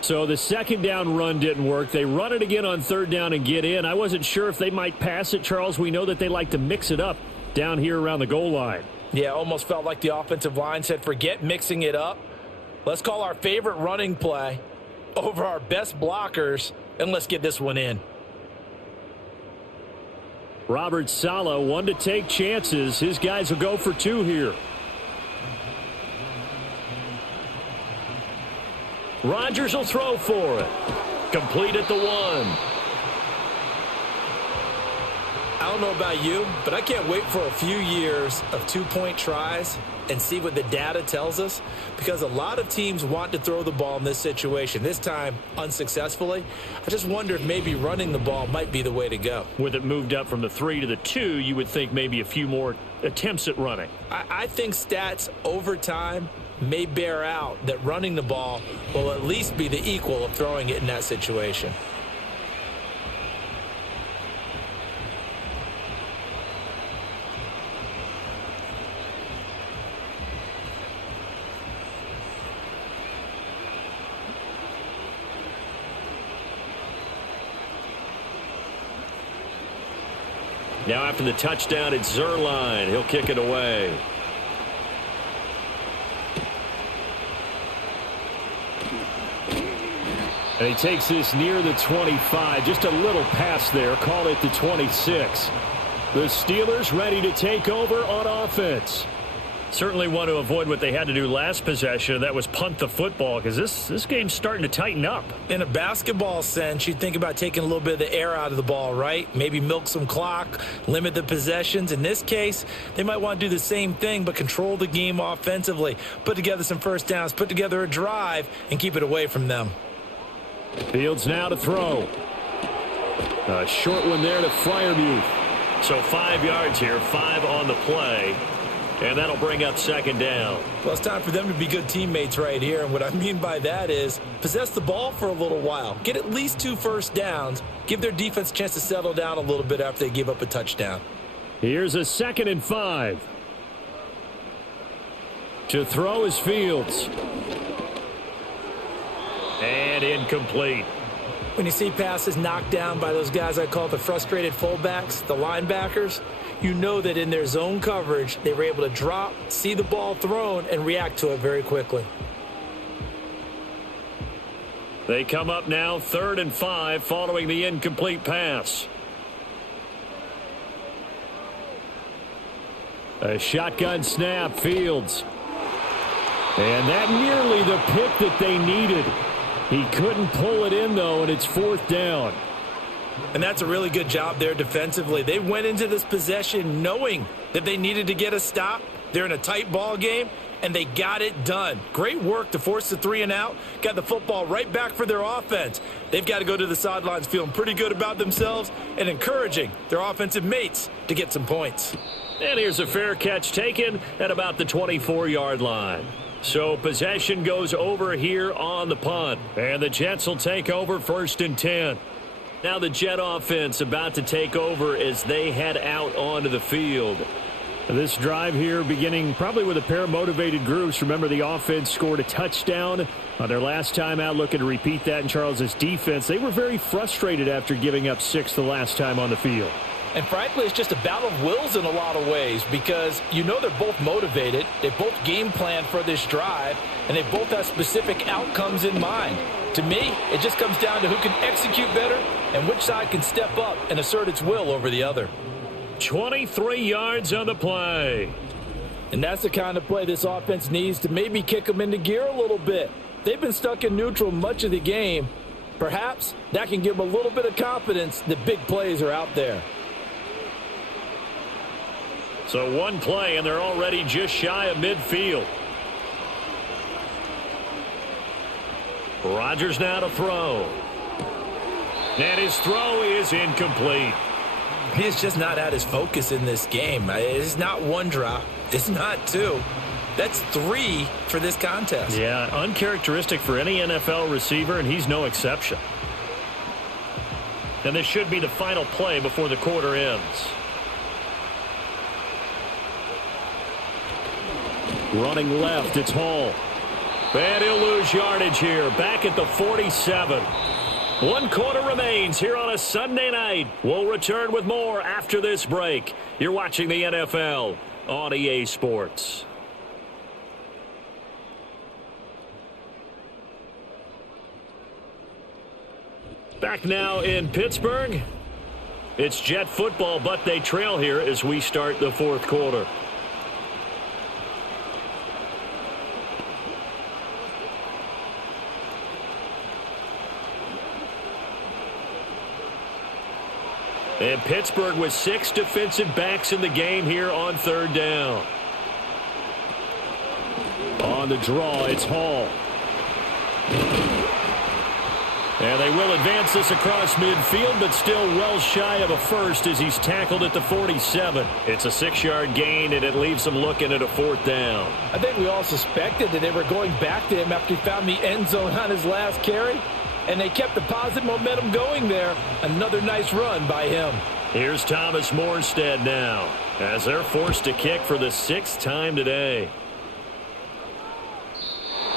So the 2nd down run didn't work. They run it again on 3rd down and get in. I wasn't sure if they might pass it, Charles. We know that they like to mix it up down here around the goal line. Yeah, almost felt like the offensive line said, forget mixing it up. Let's call our favorite running play over our best blockers, and let's get this one in. Robert Saleh, one to take chances. His guys will go for 2 here. Rodgers will throw for it. Complete at the 1. I don't know about you, but I can't wait for a few years of 2-point tries and see what the data tells us, because a lot of teams want to throw the ball in this situation, this time unsuccessfully. I just wonder if maybe running the ball might be the way to go. With it moved up from the 3 to the 2, you would think maybe a few more attempts at running. I think stats over time may bear out that running the ball will at least be the equal of throwing it in that situation. Now after the touchdown, it's Zerline. He'll kick it away. And he takes this near the 25. Just a little pass there. Call it the 26. The Steelers ready to take over on offense. Certainly want to avoid what they had to do last possession. That was punt the football, because this game's starting to tighten up. In a basketball sense, you think about taking a little bit of the air out of the ball, right? Maybe milk some clock, limit the possessions. In this case, they might want to do the same thing, but control the game offensively. Put together some first downs, put together a drive, and keep it away from them. Fields now to throw. A short one there to Freiermuth. So 5 yards here, 5 on the play. And that'll bring up second down. Well, it's time for them to be good teammates right here. And what I mean by that is possess the ball for a little while. Get at least 2 first downs. Give their defense a chance to settle down a little bit after they give up a touchdown. Here's a 2nd and 5. To throw is Fields. And incomplete. When you see passes knocked down by those guys I call the frustrated fullbacks, the linebackers, you know that in their zone coverage, they were able to drop, see the ball thrown, and react to it very quickly. They come up now 3rd and 5 following the incomplete pass. A shotgun snap, Fields. And that nearly the pick that they needed. He couldn't pull it in, though, and it's 4th down. And that's a really good job there defensively. They went into this possession knowing that they needed to get a stop. They're in a tight ball game, and they got it done. Great work to force the 3 and out. Got the football right back for their offense. They've got to go to the sidelines feeling pretty good about themselves and encouraging their offensive mates to get some points. And here's a fair catch taken at about the 24-yard line. So possession goes over here on the punt. And the Jets will take over 1st and 10. Now the Jet offense about to take over as they head out onto the field. This drive here beginning probably with a pair of motivated groups. Remember, the offense scored a touchdown on their last time out, looking to repeat that in Charles' defense. They were very frustrated after giving up 6 the last time on the field. And frankly, it's just a battle of wills in a lot of ways because you know they're both motivated. They both game plan for this drive, and they both have specific outcomes in mind. To me, it just comes down to who can execute better and which side can step up and assert its will over the other. 23 yards on the play. And that's the kind of play this offense needs to maybe kick them into gear a little bit. They've been stuck in neutral much of the game. Perhaps that can give them a little bit of confidence that big plays are out there. So one play, and they're already just shy of midfield. Rodgers now to throw. And his throw is incomplete. He's just not at his focus in this game. It's not 1 drop. It's not 2. That's 3 for this contest. Yeah, uncharacteristic for any NFL receiver, and he's no exception. And this should be the final play before the quarter ends. Running left, it's Hall. And he'll lose yardage here, back at the 47. 1 quarter remains here on a Sunday night. We'll return with more after this break. You're watching the NFL on EA Sports. Back now in Pittsburgh. It's Jet football, but they trail here as we start the 4th quarter. And Pittsburgh with 6 defensive backs in the game here on 3rd down. On the draw, it's Hall. And they will advance this across midfield, but still well shy of a first as he's tackled at the 47. It's a 6-yard gain, and it leaves them looking at a 4th down. I think we all suspected that they were going back to him after he found the end zone on his last carry, and they kept the positive momentum going there. Another nice run by him. Here's Thomas Morstead now, as they're forced to kick for the 6th time today.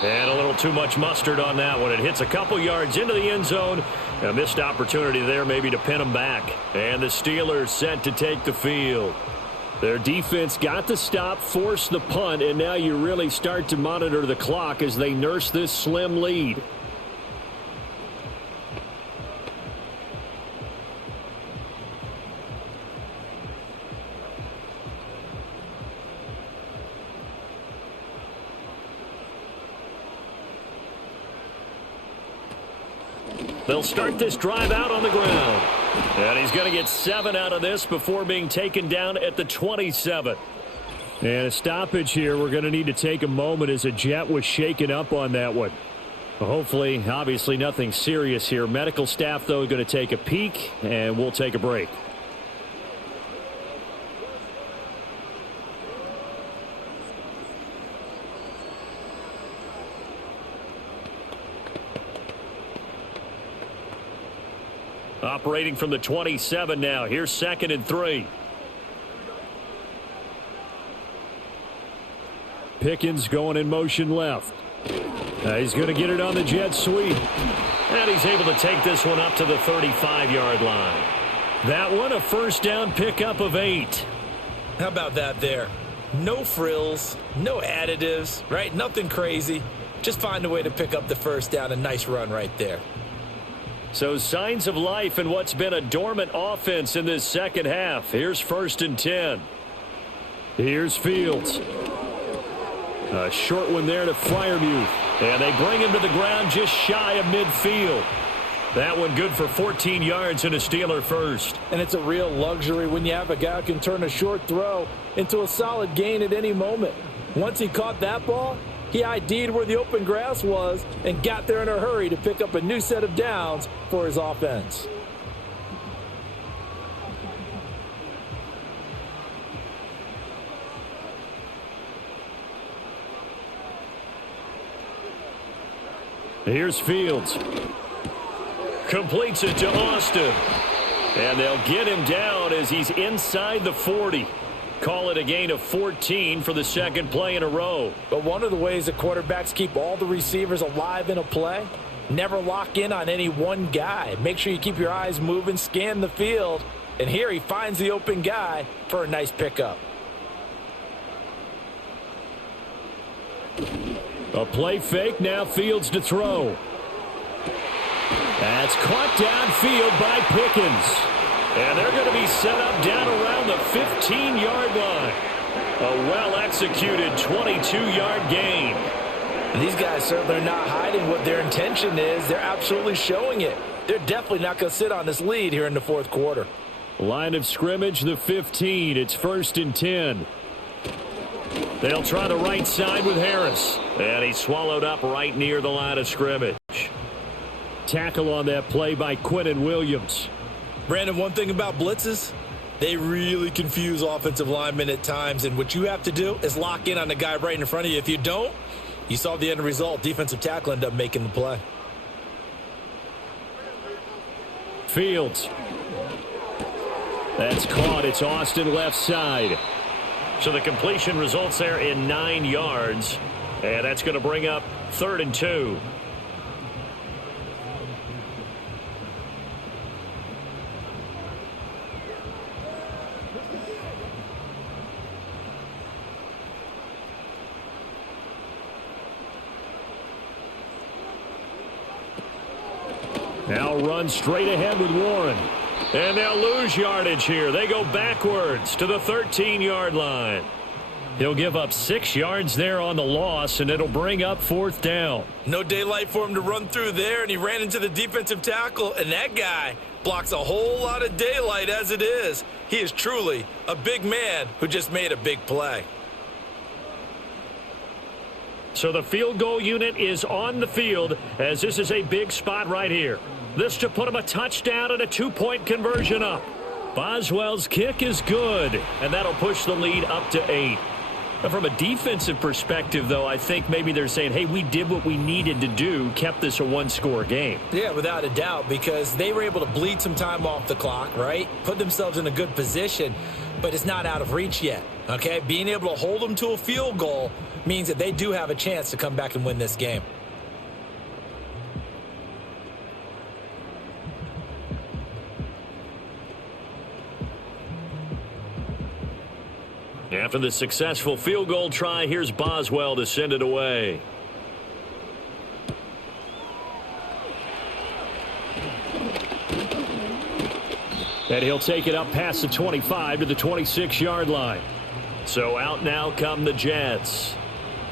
And a little too much mustard on that one. It hits a couple yards into the end zone. A missed opportunity there maybe to pin them back. And the Steelers set to take the field. Their defense got the stop, forced the punt, and now you really start to monitor the clock as they nurse this slim lead. They'll start this drive out on the ground. And he's going to get 7 out of this before being taken down at the 27. And a stoppage here. We're going to need to take a moment as a Jet was shaken up on that one. Hopefully, obviously nothing serious here. Medical staff, though, going to take a peek, and we'll take a break. Operating from the 27 now. Here's 2nd and 3. Pickens going in motion left. He's going to get it on the jet sweep. And he's able to take this one up to the 35-yard line. That one a 1st down pickup of 8. How about that there? No frills, no additives, right? Nothing crazy. Just find a way to pick up the 1st down. A nice run right there. So signs of life in what's been a dormant offense in this 2nd half. Here's 1st and 10. Here's Fields. A short one there to Freiermuth. And they bring him to the ground just shy of midfield. That one good for 14 yards and a Steeler first. And it's a real luxury when you have a guy who can turn a short throw into a solid gain at any moment. Once he caught that ball, he ID'd where the open grass was and got there in a hurry to pick up a new set of downs for his offense. Here's Fields. Completes it to Austin. And they'll get him down as he's inside the 40. Call it a gain of 14 for the 2nd play in a row. But one of the ways that quarterbacks keep all the receivers alive in a play, never lock in on any one guy. Make sure you keep your eyes moving, scan the field. And here he finds the open guy for a nice pickup. A play fake, now Fields to throw. That's caught downfield by Pickens. And they're going to be set up down around the 15-yard line. A well-executed 22-yard gain. And these guys certainly are not hiding what their intention is. They're absolutely showing it. They're definitely not going to sit on this lead here in the 4th quarter. Line of scrimmage, the 15. It's 1st and 10. They'll try the right side with Harris. And he's swallowed up right near the line of scrimmage. Tackle on that play by Quinnen Williams. Brandon, one thing about blitzes, they really confuse offensive linemen at times, and what you have to do is lock in on the guy right in front of you. If you don't, you saw the end result. Defensive tackle ended up making the play. Fields. That's caught. It's Austin left side. So the completion results there in 9 yards, and that's going to bring up 3rd and 2. Now run straight ahead with Warren. And they'll lose yardage here. They go backwards to the 13-yard line. He'll give up 6 yards there on the loss, and it'll bring up 4th down. No daylight for him to run through there, and he ran into the defensive tackle, and that guy blocks a whole lot of daylight as it is. He is truly a big man who just made a big play. So the field goal unit is on the field as this is a big spot right here. This to put him a touchdown and a 2-point conversion up. Boswell's kick is good, and that'll push the lead up to 8. Now, from a defensive perspective, though, I think maybe they're saying, hey, we did what we needed to do, kept this a one-score game. Yeah, without a doubt, because they were able to bleed some time off the clock, right? Put themselves in a good position, but it's not out of reach yet, okay? Being able to hold them to a field goal means that they do have a chance to come back and win this game. After the successful field goal try, here's Boswell to send it away. And he'll take it up past the 25 to the 26-yard line. So out now come the Jets.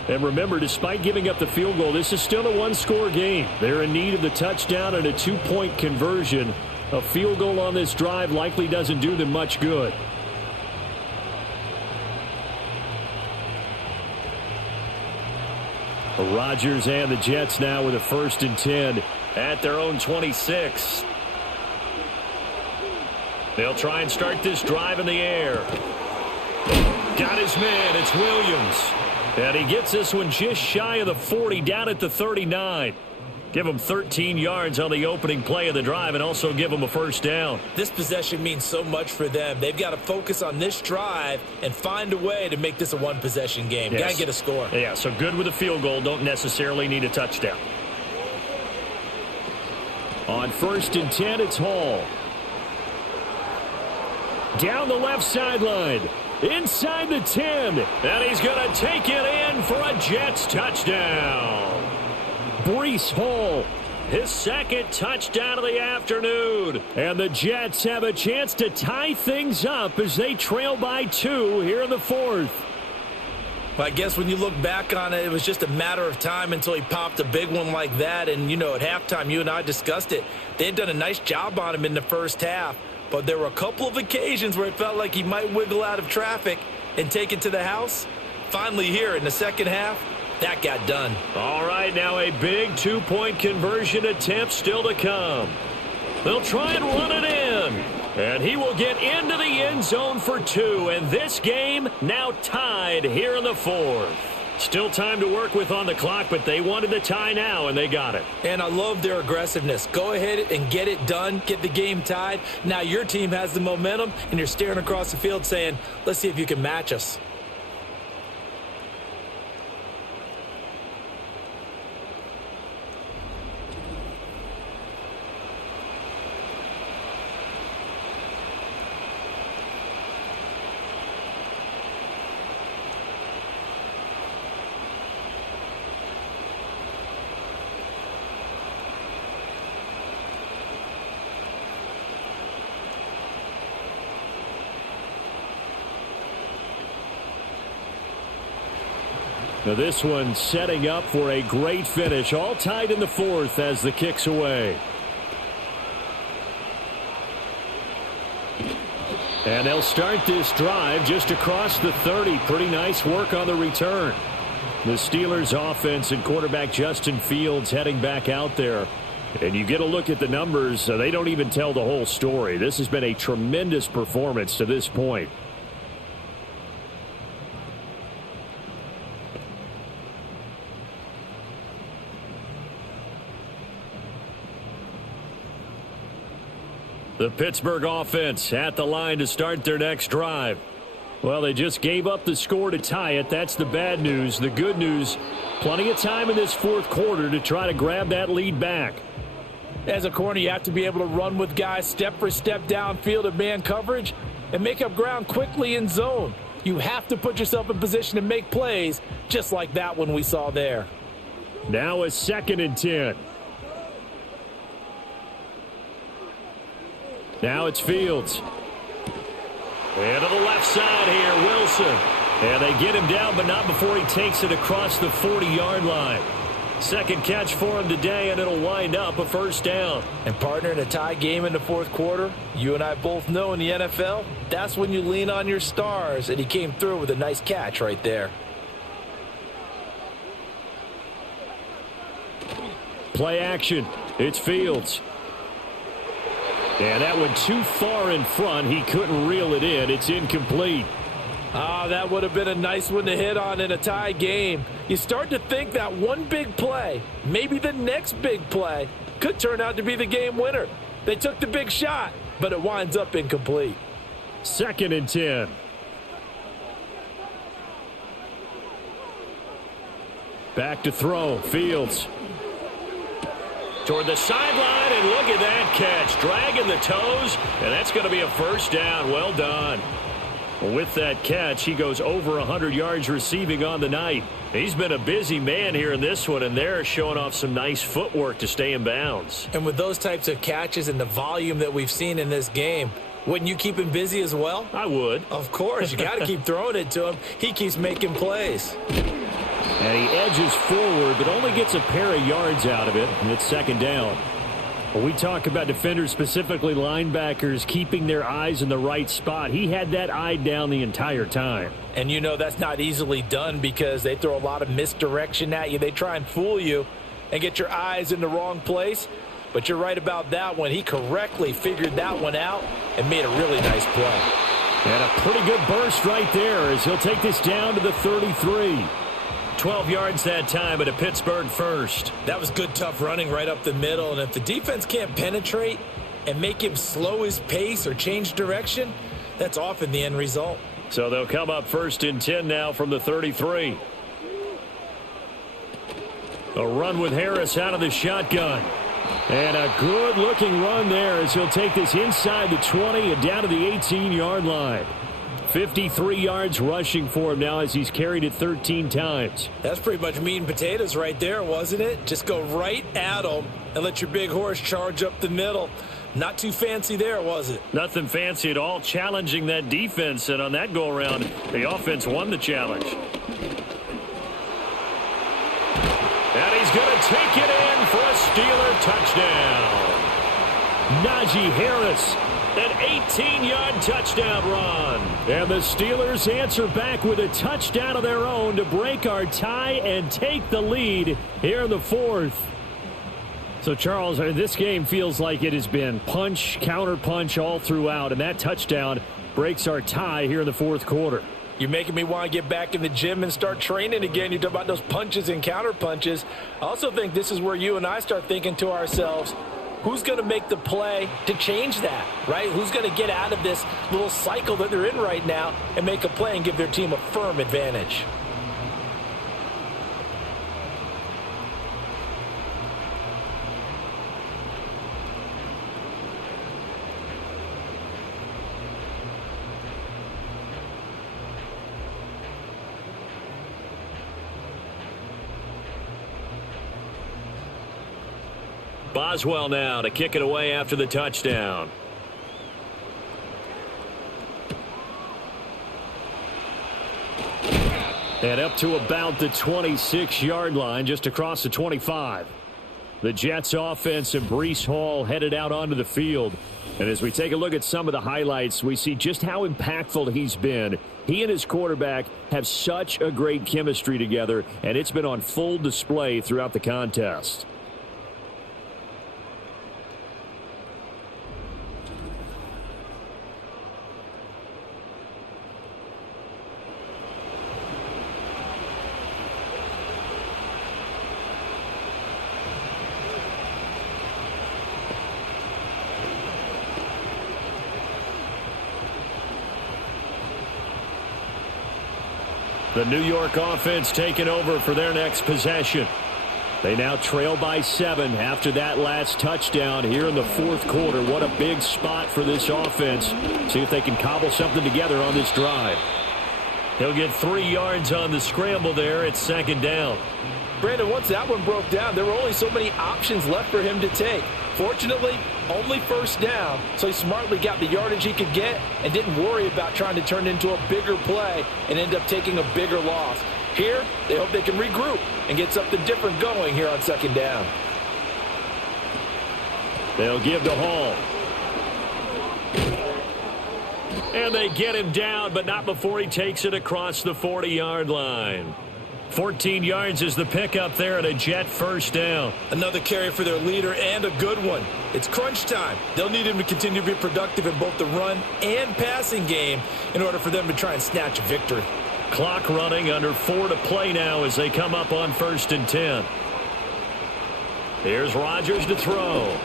And remember, despite giving up the field goal, this is still a one-score game. They're in need of the touchdown and a 2-point conversion. A field goal on this drive likely doesn't do them much good. Rodgers and the Jets now with a 1st and 10 at their own 26. They'll try and start this drive in the air. Got his man. It's Williams. And he gets this one just shy of the 40, down at the 39. Give him 13 yards on the opening play of the drive and also give him a 1st down. This possession means so much for them. They've got to focus on this drive and find a way to make this a one-possession game. Yes. Got to get a score. Yeah, so good with a field goal. Don't necessarily need a touchdown. On 1st and 10, it's Hall. Down the left sideline. Inside the 10. And he's going to take it in for a Jets touchdown. Breece Hall, his 2nd touchdown of the afternoon. And the Jets have a chance to tie things up as they trail by 2 here in the 4th. Well, I guess when you look back on it, it was just a matter of time until he popped a big one like that. And, you know, at halftime, you and I discussed it. They had done a nice job on him in the first half. But there were a couple of occasions where it felt like he might wiggle out of traffic and take it to the house. Finally here in the second half, that got done. All right, now a big 2-point conversion attempt still to come. They'll try and run it in. And he will get into the end zone for 2. And this game now tied here in the 4th. Still time to work with on the clock, but they wanted the tie now, and they got it. And I love their aggressiveness. Go ahead and get it done, get the game tied. Now your team has the momentum, and you're staring across the field saying, let's see if you can match us. Now this one setting up for a great finish. All tied in the 4th as the kick's away. And they'll start this drive just across the 30. Pretty nice work on the return. The Steelers offense and quarterback Justin Fields heading back out there. And you get a look at the numbers. They don't even tell the whole story. This has been a tremendous performance to this point. The Pittsburgh offense at the line to start their next drive. Well, they just gave up the score to tie it. That's the bad news. The good news, plenty of time in this 4th quarter to try to grab that lead back. As a corner, you have to be able to run with guys step for step downfield in man coverage and make up ground quickly in zone. You have to put yourself in position to make plays just like that one we saw there. Now a 2nd and 10. Now it's Fields. And to the left side here, Wilson. And they get him down, but not before he takes it across the 40-yard line. 2nd catch for him today, and it'll wind up a 1st down. And partner, in a tie game in the 4th quarter, you and I both know in the NFL, that's when you lean on your stars, and he came through with a nice catch right there. Play action. It's Fields. And that went too far in front. He couldn't reel it in. It's incomplete. Oh, that would have been a nice one to hit on in a tie game. You start to think that one big play, maybe the next big play, could turn out to be the game winner. They took the big shot, but it winds up incomplete. 2nd and 10. Back to throw. Fields. Toward the sideline, and look at that catch. Dragging the toes, and that's going to be a first down. Well done. With that catch, he goes over 100 yards receiving on the night. He's been a busy man here in this one, and they're showing off some nice footwork to stay in bounds. And with those types of catches and the volume that we've seen in this game, wouldn't you keep him busy as well? I would. Of course. You got to keep throwing it to him. He keeps making plays. And he edges forward, but only gets a pair of yards out of it, and it's 2nd down. When we talk about defenders, specifically linebackers, keeping their eyes in the right spot, he had that eye down the entire time. And you know that's not easily done because they throw a lot of misdirection at you. They try and fool you and get your eyes in the wrong place. But you're right about that one. He correctly figured that one out and made a really nice play. And a pretty good burst right there as he'll take this down to the 33. 12 yards that time, but a Pittsburgh first. That was good, tough running right up the middle. And if the defense can't penetrate and make him slow his pace or change direction, that's often the end result. So they'll come up 1st and 10 now from the 33. A run with Harris out of the shotgun. And a good-looking run there as he'll take this inside the 20 and down to the 18-yard line. 53 yards rushing for him now as he's carried it 13 times. That's pretty much meat and potatoes right there, wasn't it? Just go right at him and let your big horse charge up the middle. Not too fancy there, was it? Nothing fancy at all, challenging that defense. And on that go-around, the offense won the challenge. And he's going to take it in for a Steeler touchdown. Najee Harris. An 18-yard touchdown run. And the Steelers answer back with a touchdown of their own to break our tie and take the lead here in the 4th. So, Charles, this game feels like it has been punch, counter punch all throughout, and that touchdown breaks our tie here in the 4th quarter. You're making me want to get back in the gym and start training again. You talk about those punches and counter punches. I also think this is where you and I start thinking to ourselves, who's going to make the play to change that, right? Who's going to get out of this little cycle that they're in right now and make a play and give their team a firm advantage? Boswell now to kick it away after the touchdown. And up to about the 26-yard line, just across the 25. The Jets offense and Breece Hall headed out onto the field. And as we take a look at some of the highlights, we see just how impactful he's been. He and his quarterback have such a great chemistry together, and it's been on full display throughout the contest. The New York offense taking over for their next possession. They now trail by 7 after that last touchdown here in the 4th quarter. What a big spot for this offense. See if they can cobble something together on this drive. He'll get 3 yards on the scramble there. It's 2nd down. Brandon, once that one broke down, there were only so many options left for him to take. Fortunately, only 1st down, so he smartly got the yardage he could get and didn't worry about trying to turn it into a bigger play and end up taking a bigger loss. Here, they hope they can regroup and get something different going here on 2nd down. They'll give to Hall. And they get him down, but not before he takes it across the 40-yard line. 14 yards is the pickup there at a Jet first down. Another carry for their leader and a good one. It's crunch time. They'll need him to continue to be productive in both the run and passing game in order for them to try and snatch a victory. Clock running, under 4 to play now as they come up on 1st and 10. Here's Rodgers to throw.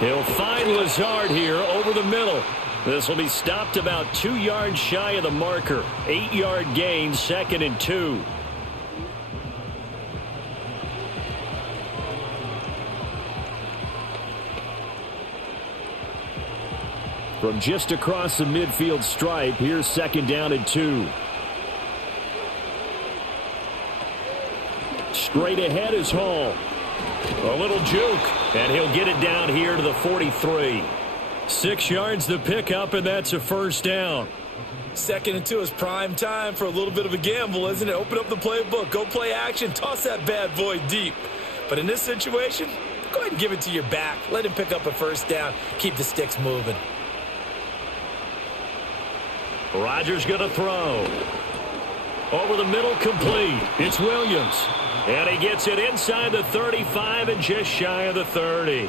He'll find Lazard here over the middle. This will be stopped about 2 yards shy of the marker. 8-yard gain, 2nd and 2. From just across the midfield stripe, here's 2nd down and 2. Straight ahead is Hall. A little juke, and he'll get it down here to the 43. 6 yards the pickup, and that's a first down. 2nd and 2 is prime time for a little bit of a gamble, isn't it? Open up the playbook, go play action, toss that bad boy deep. But in this situation, go ahead and give it to your back. Let him pick up a first down. Keep the sticks moving. Rodgers going to throw. Over the middle, complete. It's Williams. And he gets it inside the 35 and just shy of the 30.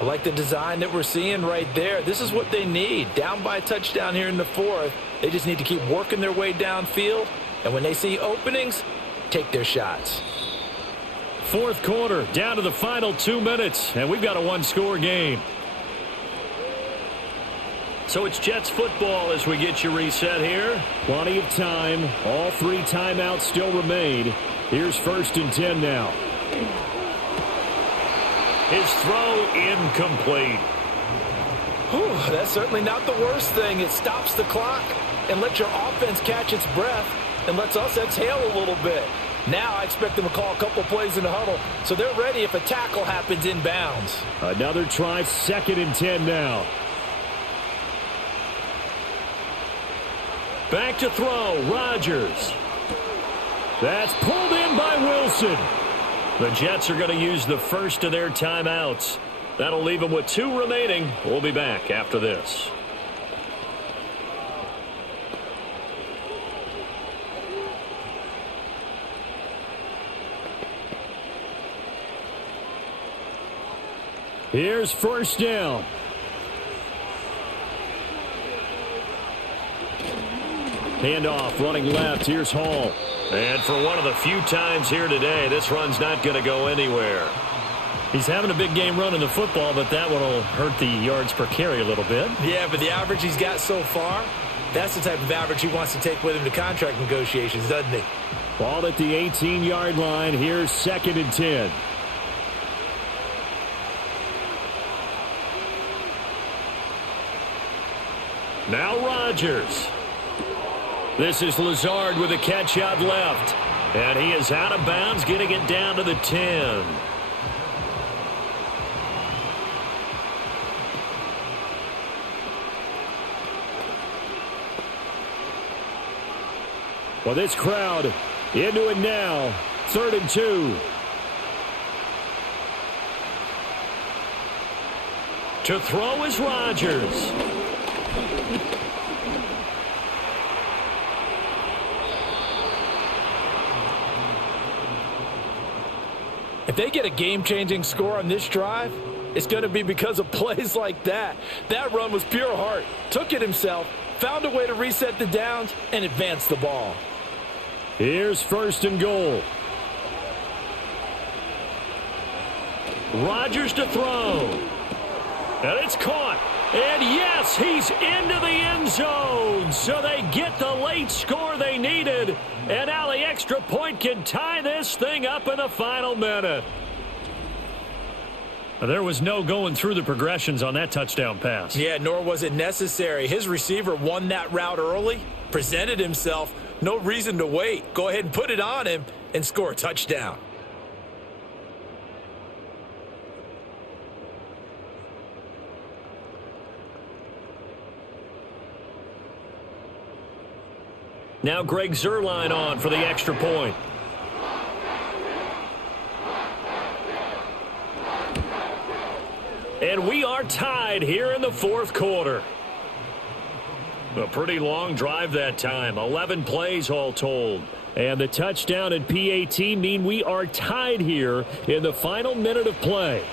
I like the design that we're seeing right there. This is what they need. Down by a touchdown here in the 4th. They just need to keep working their way downfield. And when they see openings, take their shots. 4th quarter, down to the final 2 minutes. And we've got a one-score game. So it's Jets football as we get you reset here. Plenty of time. All 3 timeouts still remain. Here's 1st and 10 now. His throw incomplete. Whew, that's certainly not the worst thing. It stops the clock and lets your offense catch its breath and lets us exhale a little bit. Now I expect them to call a couple plays in the huddle, so they're ready if a tackle happens inbounds. Another try, 2nd and 10 now. Back to throw, Rodgers. That's pulled in by Wilson. The Jets are going to use the first of their timeouts. That'll leave them with 2 remaining. We'll be back after this. Here's 1st down. Handoff, running left. Here's Hall. And for one of the few times here today, this run's not going to go anywhere. He's having a big game running the football, but that one will hurt the yards per carry a little bit. Yeah, but the average he's got so far, that's the type of average he wants to take with him to contract negotiations, doesn't he? Ball at the 18-yard line. Here's 2nd and 10. Now Rodgers. This is Lazard with a catch out left. And he is out of bounds, getting it down to the 10. Well, this crowd into it now. 3rd and 2. To throw is Rodgers. If they get a game-changing score on this drive, it's going to be because of plays like that. That run was pure heart. Took it himself, found a way to reset the downs, and advance the ball. Here's 1st and goal. Rodgers to throw. And it's caught. And yes, he's into the end zone. So they get the late score they needed. And now the extra point can tie this thing up in the final minute. There was no going through the progressions on that touchdown pass. Yeah, nor was it necessary. His receiver won that route early, presented himself. No reason to wait. Go ahead and put it on him and score a touchdown. Now Greg Zuerlein on for the extra point. And we are tied here in the 4th quarter. A pretty long drive that time. 11 plays all told. And the touchdown and PAT mean we are tied here in the final minute of play.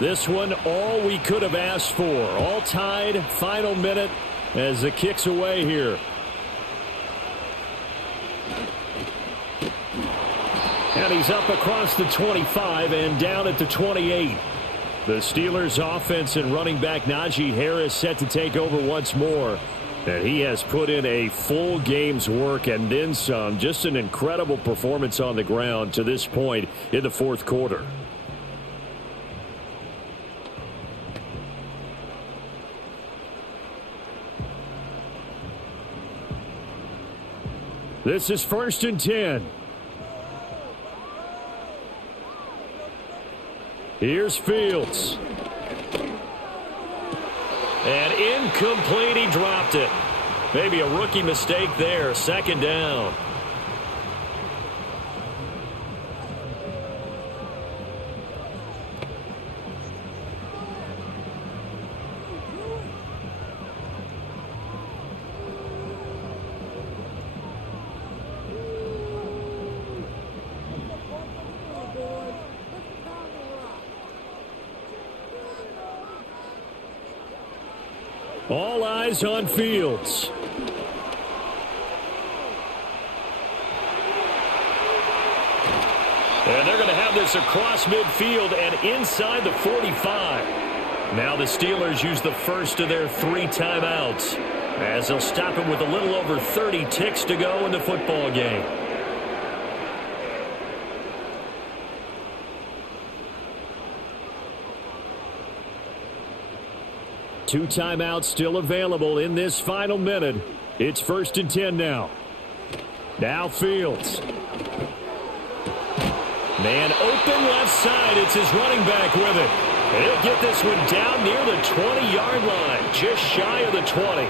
This one, all we could have asked for. All tied, final minute as the kick's away here. And he's up across the 25 and down at the 28. The Steelers' offense and running back Najee Harris set to take over once more. And he has put in a full game's work and then some. Just an incredible performance on the ground to this point in the fourth quarter. This is 1st and 10. Here's Fields. And incomplete, he dropped it. Maybe a rookie mistake there, 2nd down. All eyes on Fields. And they're going to have this across midfield and inside the 45. Now the Steelers use the first of their 3 timeouts as they'll stop him with a little over 30 ticks to go in the football game. Two timeouts still available in this final minute. It's 1st and 10 now. Now Fields. Man open left side. It's his running back with it. He'll get this one down near the 20-yard line, just shy of the 20.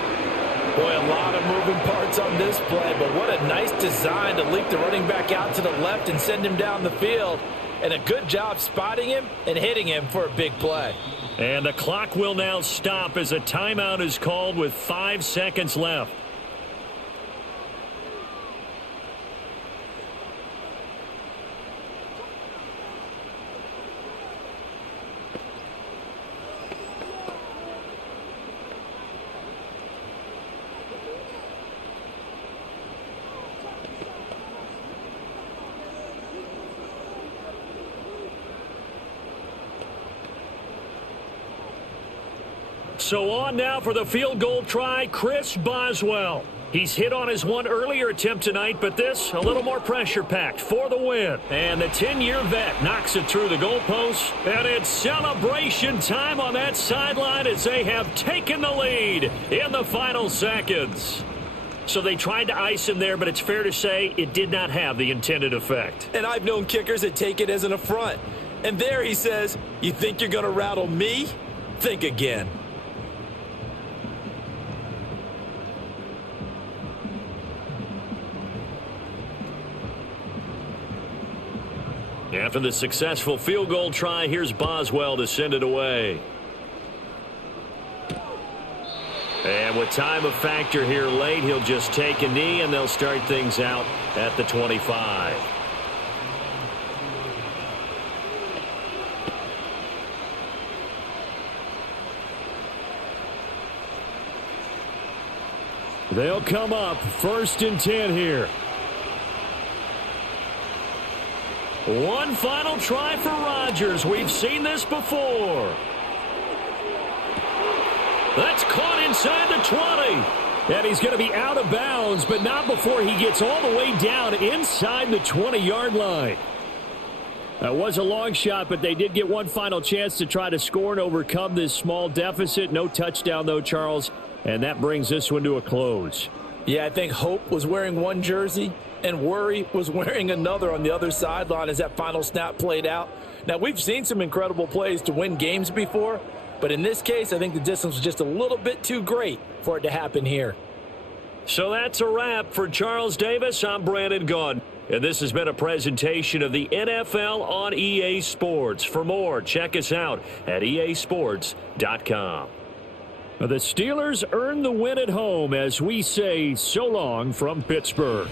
Boy, a lot of moving parts on this play, but what a nice design to leak the running back out to the left and send him down the field. And a good job spotting him and hitting him for a big play. And the clock will now stop as a timeout is called with 5 seconds left. So on now for the field goal try, Chris Boswell. He's hit on his one earlier attempt tonight, but this a little more pressure-packed for the win. And the 10-year vet knocks it through the goalpost. And it's celebration time on that sideline as they have taken the lead in the final seconds. So they tried to ice him there, but it's fair to say it did not have the intended effect. And I've known kickers that take it as an affront. And there he says, you think you're going to rattle me? Think again. After the successful field goal try, here's Boswell to send it away. And with time a factor here late, he'll just take a knee and they'll start things out at the 25. They'll come up 1st and 10 here. One final try for Rodgers. We've seen this before. That's caught inside the 20. And he's going to be out of bounds, but not before he gets all the way down inside the 20-yard line. That was a long shot, but they did get one final chance to try to score and overcome this small deficit. No touchdown, though, Charles, and that brings this one to a close. Yeah, I think Hope was wearing one jersey and Worry was wearing another on the other sideline as that final snap played out. Now, we've seen some incredible plays to win games before, But in this case, I think the distance was just a little bit too great for it to happen here. So that's a wrap for Charles Davis. I'm Brandon Gaudin. And this has been a presentation of the NFL on EA Sports. For more, check us out at easports.com. The Steelers earn the win at home as we say so long from Pittsburgh.